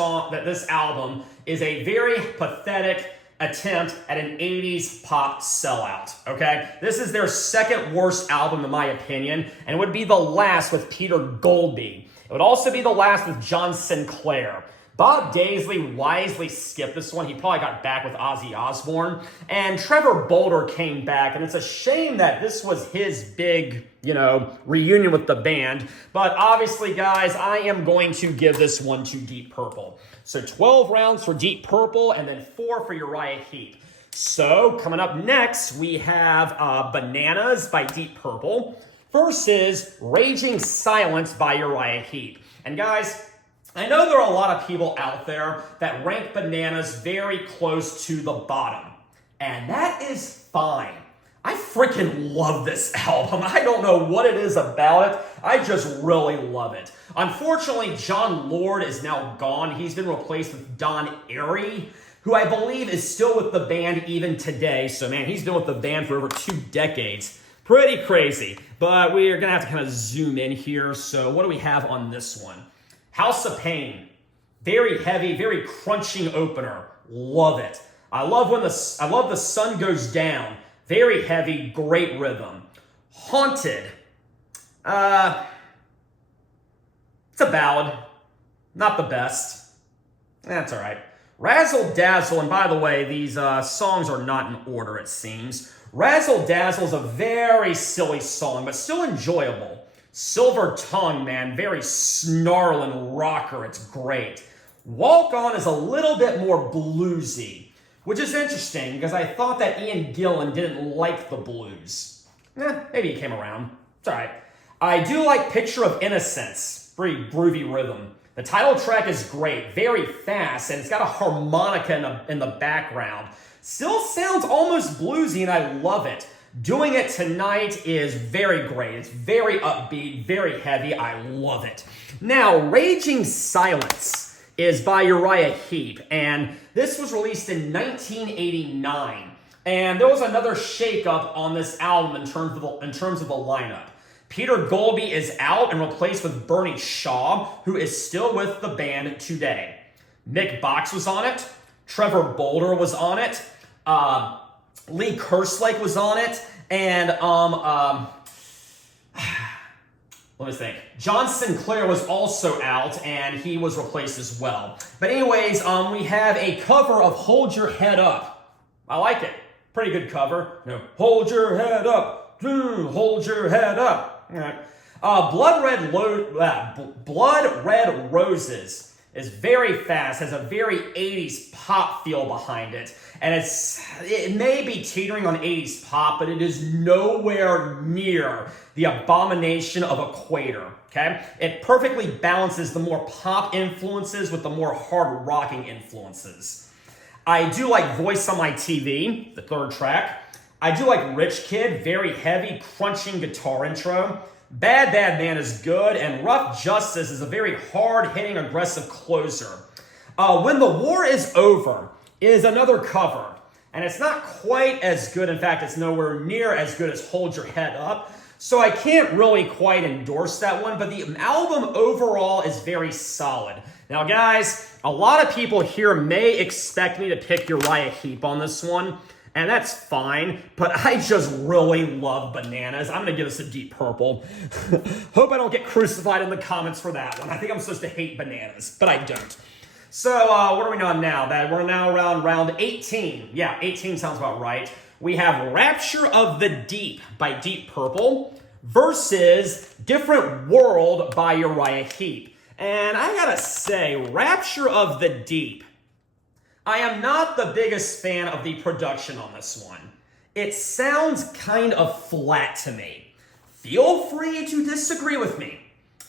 album is a very pathetic attempt at an 80s pop sellout, okay? This is their second worst album in my opinion, and it would be the last with Peter Goldby. It would also be the last with John Sinclair. Bob Daisley wisely skipped this one. He probably got back with Ozzy Osbourne. And Trevor Bolder came back, and it's a shame that this was his big, reunion with the band. But obviously, guys, I am going to give this one to Deep Purple. So 12 rounds for Deep Purple, and then 4 for Uriah Heep. So coming up next, we have Bananas by Deep Purple versus Raging Silence by Uriah Heep. And guys, I know there are a lot of people out there that rank Bananas very close to the bottom, and that is fine. I freaking love this album. I don't know what it is about it. I just really love it. Unfortunately, John Lord is now gone. He's been replaced with Don Airey, who I believe is still with the band even today. So, man, he's been with the band for over 2 decades. Pretty crazy. But we're going to have to kind of zoom in here. So what do we have on this one? House of Pain. Very heavy, very crunching opener. Love it. I love the sun goes down. Very heavy, great rhythm. Haunted. It's a ballad. Not the best. That's all right. Razzle Dazzle, and by the way, these songs are not in order, it seems. Razzle Dazzle is a very silly song, but still enjoyable. Silver Tongue, man, very snarling rocker. It's great. Walk On is a little bit more bluesy, which is interesting because I thought that Ian Gillan didn't like the blues. Maybe he came around. It's all right. I do like Picture of Innocence. Very groovy rhythm. The title track is great, very fast, and it's got a harmonica in the background. Still sounds almost bluesy, and I love it. Doing It Tonight is very great. It's very upbeat, very heavy. I love it. Now, Raging Silence is by Uriah Heep, and this was released in 1989. And there was another shakeup on this album in terms of the lineup. Peter Goldby is out and replaced with Bernie Shaw, who is still with the band today. Mick Box was on it. Trevor Bolder was on it. Lee Kerslake was on it, and let me think. John Sinclair was also out, and he was replaced as well. But anyways, we have a cover of Hold Your Head Up. I like it. Pretty good cover. Hold your head up. Hold your head up. All right. Blood Red Roses is very fast, has a very 80s pop feel behind it. And it may be teetering on 80s pop, but it is nowhere near the abomination of Equator, okay? It perfectly balances the more pop influences with the more hard rocking influences. I do like Voice on My TV, the 3rd track. I do like Rich Kid, very heavy, crunching guitar intro. Bad Bad Man is good, and Rough Justice is a very hard-hitting, aggressive closer. When the War Is Over is another cover, and it's not quite as good. In fact, it's nowhere near as good as Hold Your Head Up, so I can't really quite endorse that one, but the album overall is very solid. Now, guys, a lot of people here may expect me to pick Uriah Heep on this one, and that's fine, but I just really love Bananas. I'm going to give this a Deep Purple. Hope I don't get crucified in the comments for that one. I think I'm supposed to hate Bananas, but I don't. So what are we on now? That we're now around round 18. Yeah, 18 sounds about right. We have Rapture of the Deep by Deep Purple versus Different World by Uriah Heep. And I gotta say, Rapture of the Deep, I am not the biggest fan of the production on this one. It sounds kind of flat to me. Feel free to disagree with me.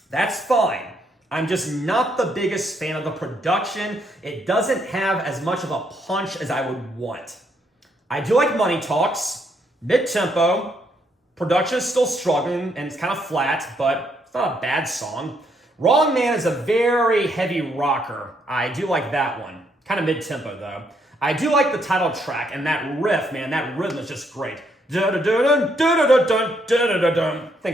That's fine. I'm just not the biggest fan of the production. It doesn't have as much of a punch as I would want. I do like Money Talks, mid-tempo. Production is still struggling and it's kind of flat, but it's not a bad song. Wrong Man is a very heavy rocker. I do like that one. Kind of mid-tempo though. I do like the title track and that riff, man, that rhythm is just great. I think I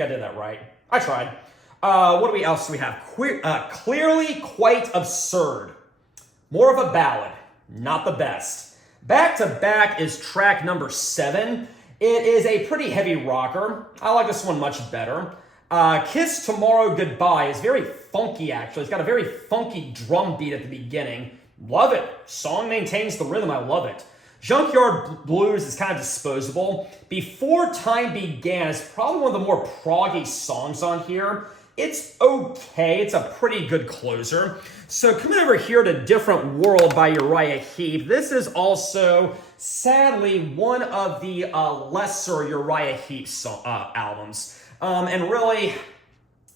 did that right. I tried. What else do we have? Clearly Quite Absurd. More of a ballad, not the best. Back to Back is track number 7. It is a pretty heavy rocker. I like this one much better. Kiss Tomorrow Goodbye is very funky, actually. It's got a very funky drum beat at the beginning. Love it. Song maintains the rhythm. I love it. Junkyard Blues is kind of disposable. Before Time Began is probably one of the more proggy songs on here. It's okay. It's a pretty good closer. So coming over here to Different World by Uriah Heep. This is also, sadly, one of the lesser Uriah Heep albums. And really,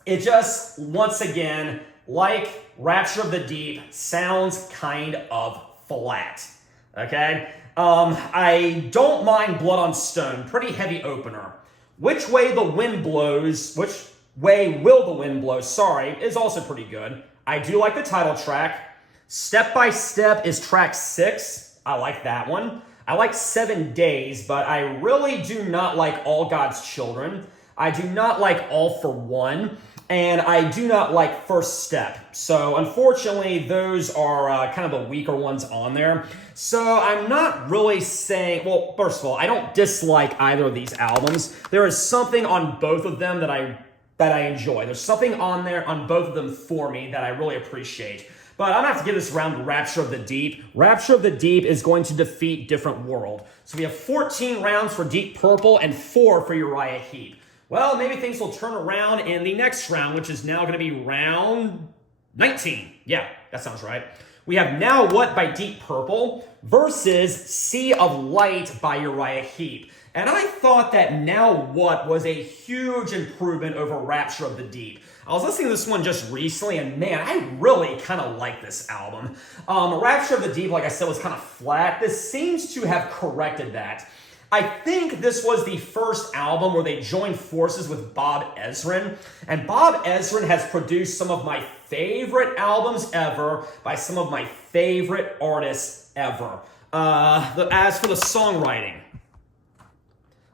it just, once again, like Rapture of the Deep, sounds kind of flat. Okay? I don't mind Blood on Stone. Pretty heavy opener. Which Way the Wind Blows, Which Way Will the Wind Blow, is also pretty good. I do like the title track. Step by Step is track 6. I like that one. I like 7 Days, but I really do not like All God's Children. I do not like All for One. And I do not like First Step. So unfortunately, those are kind of the weaker ones on there. So I'm not really saying, well, first of all, I don't dislike either of these albums. There is something on both of them that I enjoy. There's something on there on both of them for me that I really appreciate. But I'm going to have to give this round to Rapture of the Deep. Rapture of the Deep is going to defeat Different World. So we have 14 rounds for Deep Purple and 4 for Uriah Heep. Well, maybe things will turn around in the next round, which is now going to be round 19. Yeah, that sounds right. We have Now What by Deep Purple versus Sea of Light by Uriah Heep. And I thought that Now What was a huge improvement over Rapture of the Deep. I was listening to this one just recently, and man, I really kind of like this album. Rapture of the Deep, like I said, was kind of flat. This seems to have corrected that. I think this was the first album where they joined forces with Bob Ezrin. And Bob Ezrin has produced some of my favorite albums ever by some of my favorite artists ever. As for the songwriting,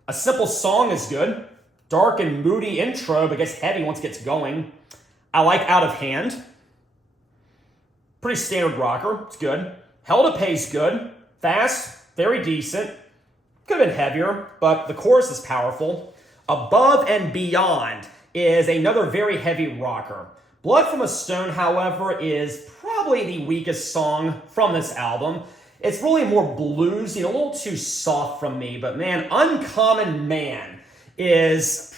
A Simple Song is good. Dark and moody intro, but gets heavy once it gets going. I like Out of Hand. Pretty standard rocker. It's good. Hell to Pay's good. Fast, very decent. Could have been heavier, but the chorus is powerful. Above and Beyond is another very heavy rocker. Blood from a Stone, however, is probably the weakest song from this album. It's really more bluesy, a little too soft from me, but man, Uncommon Man is,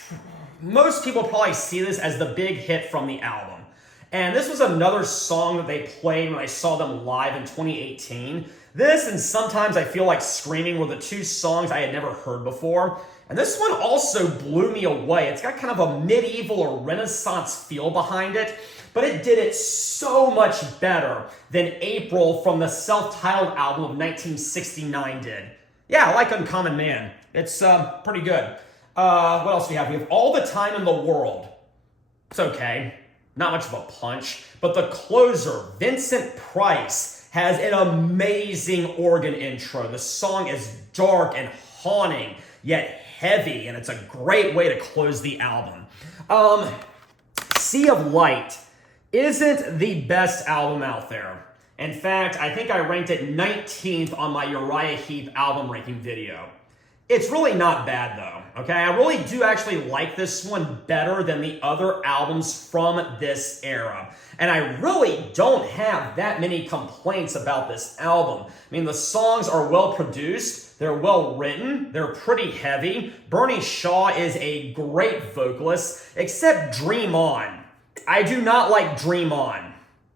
most people probably see this as the big hit from the album. And this was another song that they played when I saw them live in 2018. This and Sometimes I Feel Like Screaming were the 2 songs I had never heard before. And this one also blew me away. It's got kind of a medieval or Renaissance feel behind it, but it did it so much better than April from the self-titled album of 1969 did. Yeah, I like Uncommon Man. It's pretty good. What else do we have? We have All the Time in the World. It's okay. Not much of a punch. But the closer, Vincent Price, has an amazing organ intro. The song is dark and haunting, yet heavy, and it's a great way to close the album. Sea of Light isn't the best album out there. In fact, I think I ranked it 19th on my Uriah Heep album ranking video. It's really not bad though, okay? I really do actually like this one better than the other albums from this era. And I really don't have that many complaints about this album. I mean, the songs are well produced, they're well written, they're pretty heavy. Bernie Shaw is a great vocalist, except Dream On. I do not like Dream On,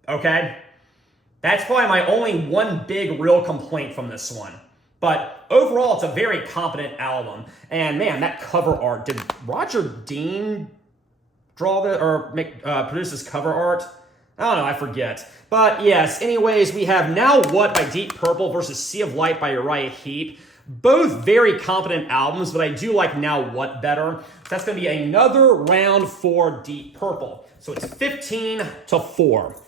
okay? That's probably my only one big real complaint from this one. But overall, it's a very competent album. And man, that cover art, did Roger Dean draw the or produce this cover art? I don't know, I forget. But yes, anyways, we have Now What by Deep Purple versus Sea of Light by Uriah Heep. Both very competent albums, but I do like Now What better. That's going to be another round for Deep Purple. So it's 15-4. All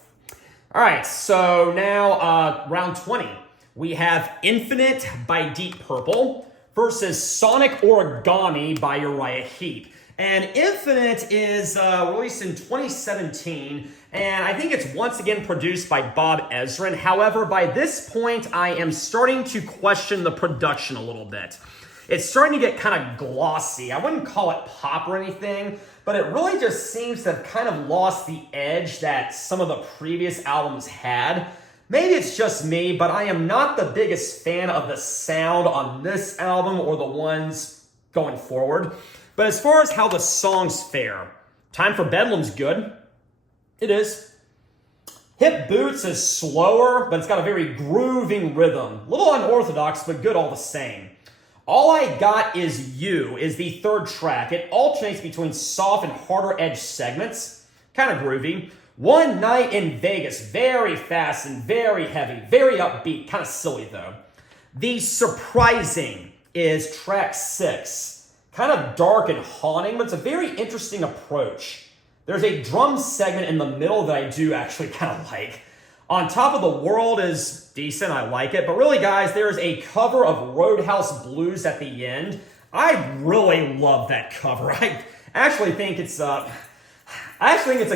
right, so now round 20. We have Infinite by Deep Purple versus Sonic Origami by Uriah Heep. And Infinite is released in 2017, and I think it's once again produced by Bob Ezrin. However, by this point, I am starting to question the production a little bit. It's starting to get kind of glossy. I wouldn't call it pop or anything, but it really just seems to have kind of lost the edge that some of the previous albums had. Maybe it's just me, but I am not the biggest fan of the sound on this album or the ones going forward. But as far as how the songs fare, Time for Bedlam's good. It is. Hip Boots is slower, but it's got a very grooving rhythm. A little unorthodox, but good all the same. All I Got Is You is the third track. It alternates between soft and harder edge segments. Kind of groovy. One Night in Vegas, very fast and very heavy, very upbeat, kind of silly though. The Surprising is track 6. Kind of dark and haunting, but it's a very interesting approach. There's a drum segment in the middle that I do actually kind of like. On Top of the World is decent, I like it, but really guys, there's a cover of Roadhouse Blues at the end. I really love that cover. I actually think it's a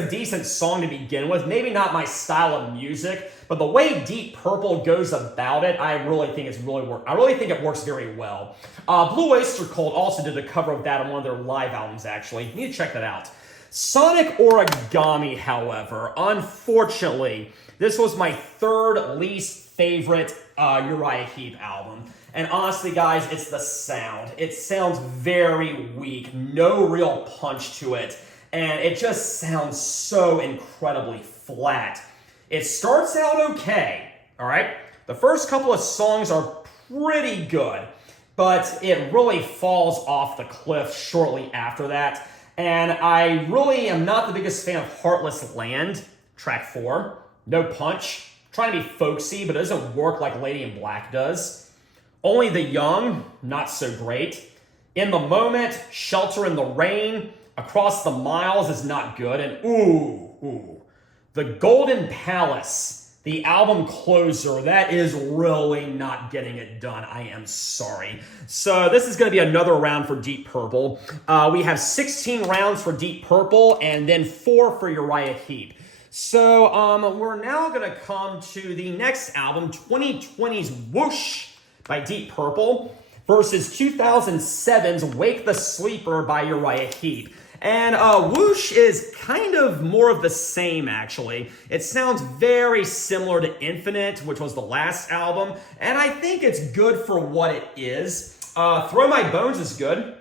decent song to begin with. Maybe not my style of music, but the way Deep Purple goes about it, I really think it works very well. Blue Oyster Cult also did a cover of that on one of their live albums, actually. You need to check that out. Sonic Origami, however, unfortunately, this was my third least favorite Uriah Heep album. And honestly, guys, it's the sound. It sounds very weak, no real punch to it. And it just sounds so incredibly flat. It starts out okay, all right? The first couple of songs are pretty good, but it really falls off the cliff shortly after that. And I really am not the biggest fan of Heartless Land, track 4. No punch. Trying to be folksy, but it doesn't work like Lady in Black does. Only the Young, not so great. In the Moment, Shelter in the Rain, Across the Miles is not good. And ooh. The Golden Palace, the album closer, that is really not getting it done. I am sorry. So this is going to be another round for Deep Purple. We have 16 rounds for Deep Purple and then 4 for Uriah Heep. So we're now going to come to the next album, 2020's Whoosh by Deep Purple versus 2007's Wake the Sleeper by Uriah Heep. And Whoosh is kind of more of the same, actually. It sounds very similar to Infinite, which was the last album, and I think it's good for what it is. Throw My Bones is good.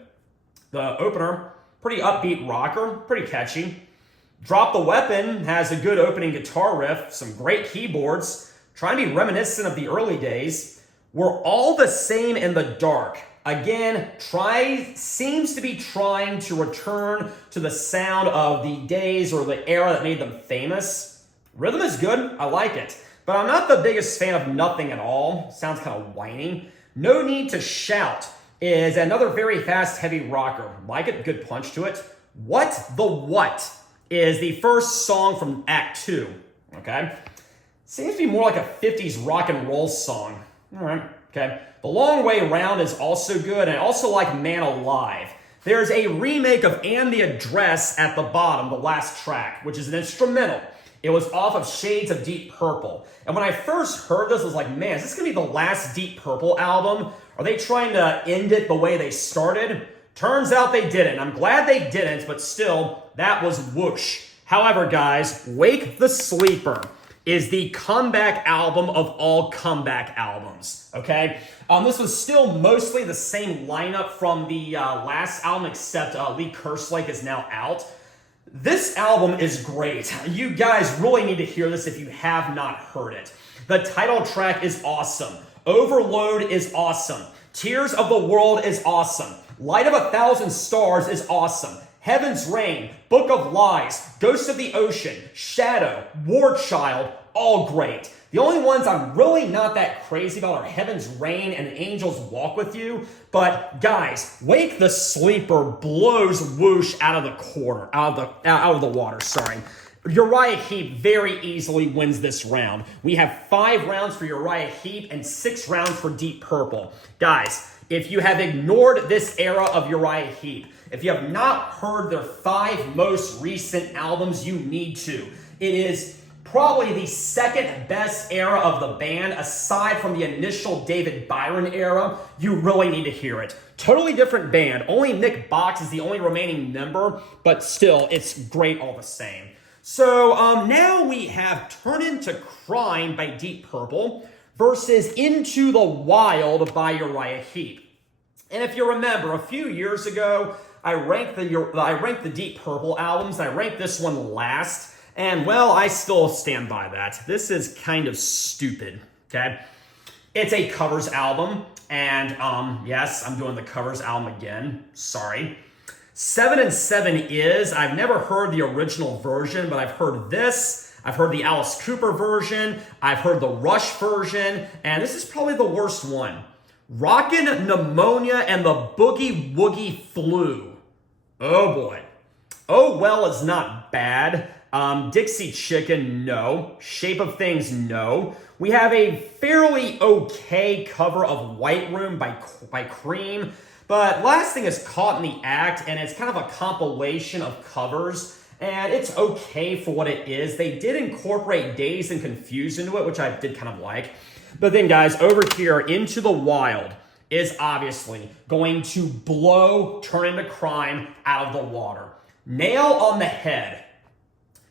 The opener, pretty upbeat rocker, pretty catchy. Drop the Weapon has a good opening guitar riff, some great keyboards, trying to be reminiscent of the early days. We're All the Same in the Dark. Again, seems to be trying to return to the sound of the days or the era that made them famous. Rhythm is good, I like it. But I'm not the biggest fan of Nothing at All. Sounds kind of whiny. No Need to Shout is another very fast, heavy rocker. Like it, good punch to it. What the What is the first song from Act 2, okay? Seems to be more like a 50s rock and roll song. All right, okay. The Long Way Round is also good, and I also like Man Alive. There's a remake of And the Address at the bottom, the last track, which is an instrumental. It was off of Shades of Deep Purple. And when I first heard this, I was like, man, is this going to be the last Deep Purple album Are they trying to end it the way they started? Turns out they didn't. I'm glad they didn't, but still, that was whoosh. However, guys, Wake the Sleeper is the comeback album of all comeback albums, okay? This was still mostly the same lineup from the last album, except Lee Kerslake is now out. This album is great. You guys really need to hear this if you have not heard it. The title track is awesome. Overload is awesome. Tears of the World is awesome. Light of 1,000 Stars is awesome. Heaven's Rain, Book of Lies, Ghost of the Ocean, Shadow, War Child, all great. The only ones I'm really not that crazy about are Heaven's Rain and Angels Walk With You. But guys, Wake the Sleeper blows whoosh out of the water. Uriah Heep very easily wins this round. We have 5 rounds for Uriah Heep and 6 rounds for Deep Purple. Guys, if you have ignored this era of Uriah Heep, if you have not heard their 5 most recent albums, you need to. It is probably the second best era of the band, aside from the initial David Byron era. You really need to hear it. Totally different band. Only Nick Box is the only remaining member, but still, it's great all the same. So now we have Turn Into Crime by Deep Purple versus Into the Wild by Uriah Heep. And if you remember, a few years ago, I ranked the Deep Purple albums, and I ranked this one last. And, well, I still stand by that. This is kind of stupid, okay? It's a covers album, and, yes, I'm doing the covers album again. Sorry. 7 and 7 is, I've never heard the original version, but I've heard this. I've heard the Alice Cooper version. I've heard the Rush version, and this is probably the worst one. Rockin' Pneumonia and the Boogie Woogie Flu. Oh, boy. Oh, well is not bad. Dixie Chicken, no. Shape of Things, no. We have a fairly okay cover of White Room by Cream, but last thing is Caught in the Act, and it's kind of a compilation of covers, and it's okay for what it is. They did incorporate Dazed and Confused into it, which I did kind of like. But then, guys, over here, Into the Wild is obviously going to blow Turn Into Crime out of the water. Nail on the Head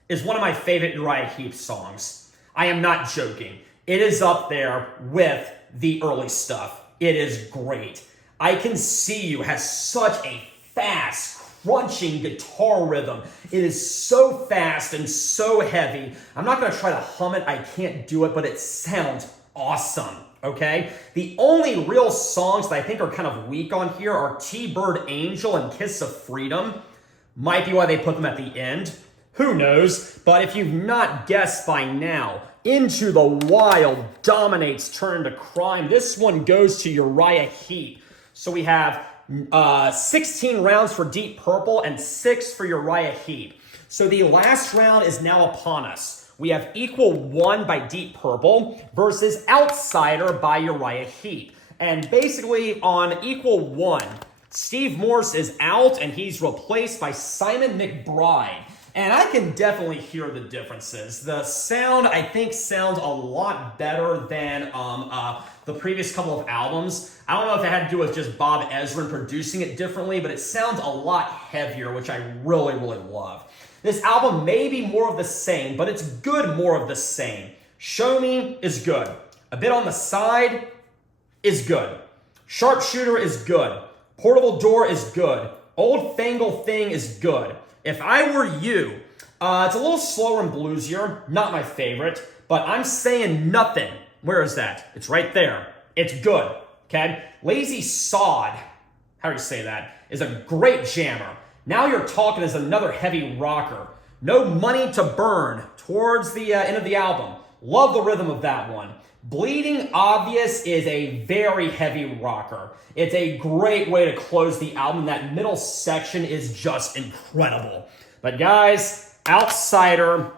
is one of my favorite Uriah Heep songs. I am not joking. It is up there with the early stuff. It is great. I Can See You has such a fast, crunching guitar rhythm. It is so fast and so heavy. I'm not going to try to hum it. I can't do it, but it sounds awesome, okay? The only real songs that I think are kind of weak on here are T-Bird Angel and Kiss of Freedom. Might be why they put them at the end. Who knows? But if you've not guessed by now, Into the Wild dominates Turn Into Crime. This one goes to Uriah Heep. So we have 16 rounds for Deep Purple and 6 for Uriah Heep. So the last round is now upon us. We have Equal One by Deep Purple versus Outsider by Uriah Heep. And basically on Equal One, Steve Morse is out and he's replaced by Simon McBride. And I can definitely hear the differences. The sound, I think, sounds a lot better than the previous couple of albums. I don't know if it had to do with just Bob Ezrin producing it differently, but it sounds a lot heavier, which I really, really love. This album may be more of the same, but it's good more of the same. Show Me is good. A Bit on the Side is good. Sharpshooter is good. Portable Door is good. Old Fangle Thing is good. If I Were You, it's a little slower and bluesier. Not my favorite, but I'm Saying Nothing. Where is that? It's right there. It's good, okay? Lazy Sod, how do you say that, is a great jammer. Now You're Talking is another heavy rocker. No Money to Burn towards the end of the album. Love the rhythm of that one. Bleeding Obvious is a very heavy rocker. It's a great way to close the album. That middle section is just incredible. But guys, Outsider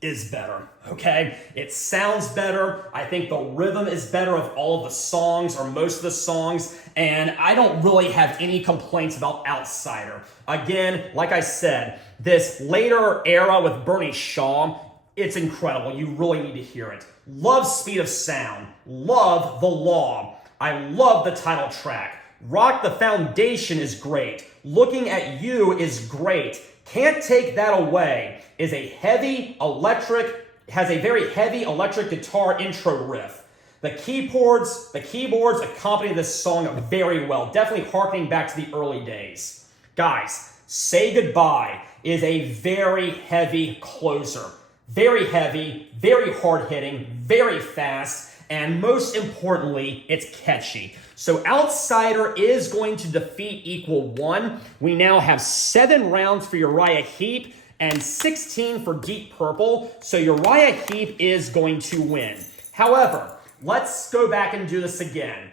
is better, okay? It sounds better. I think the rhythm is better of all of the songs, or most of the songs, and I don't really have any complaints about Outsider. Again, like I said, this later era with Bernie Shaw, it's incredible. You really need to hear it. Love Speed of Sound. Love The Law. I love the title track. Rock the Foundation is great. Looking at You is great. Can't Take That Away is a has a very heavy electric guitar intro riff. The keyboards accompany this song very well, definitely harkening back to the early days. Guys, Say Goodbye is a very heavy closer. Very heavy, very hard-hitting, very fast, and most importantly, it's catchy. So Outsider is going to defeat Equal One. We now have 7 rounds for Uriah Heep and 16 for Deep Purple. So Uriah Heep is going to win. However, let's go back and do this again.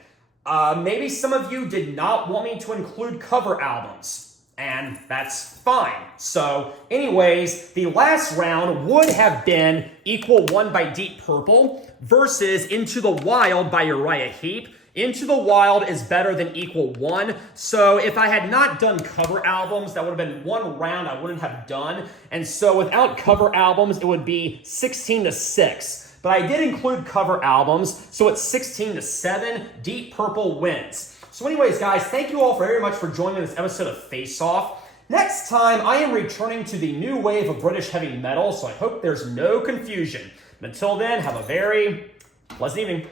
Maybe some of you did not want me to include cover albums. And that's fine. So anyways, the last round would have been Equal One by Deep Purple versus Into the Wild by Uriah Heep. Into the Wild is better than Equal One. So if I had not done cover albums, that would have been one round I wouldn't have done. And so without cover albums, it would be 16-6. But I did include cover albums, so it's 16-7. Deep Purple wins. So anyways, guys, thank you all very much for joining this episode of Face Off. Next time, I am returning to the new wave of British heavy metal, so I hope there's no confusion. But until then, have a very pleasant evening.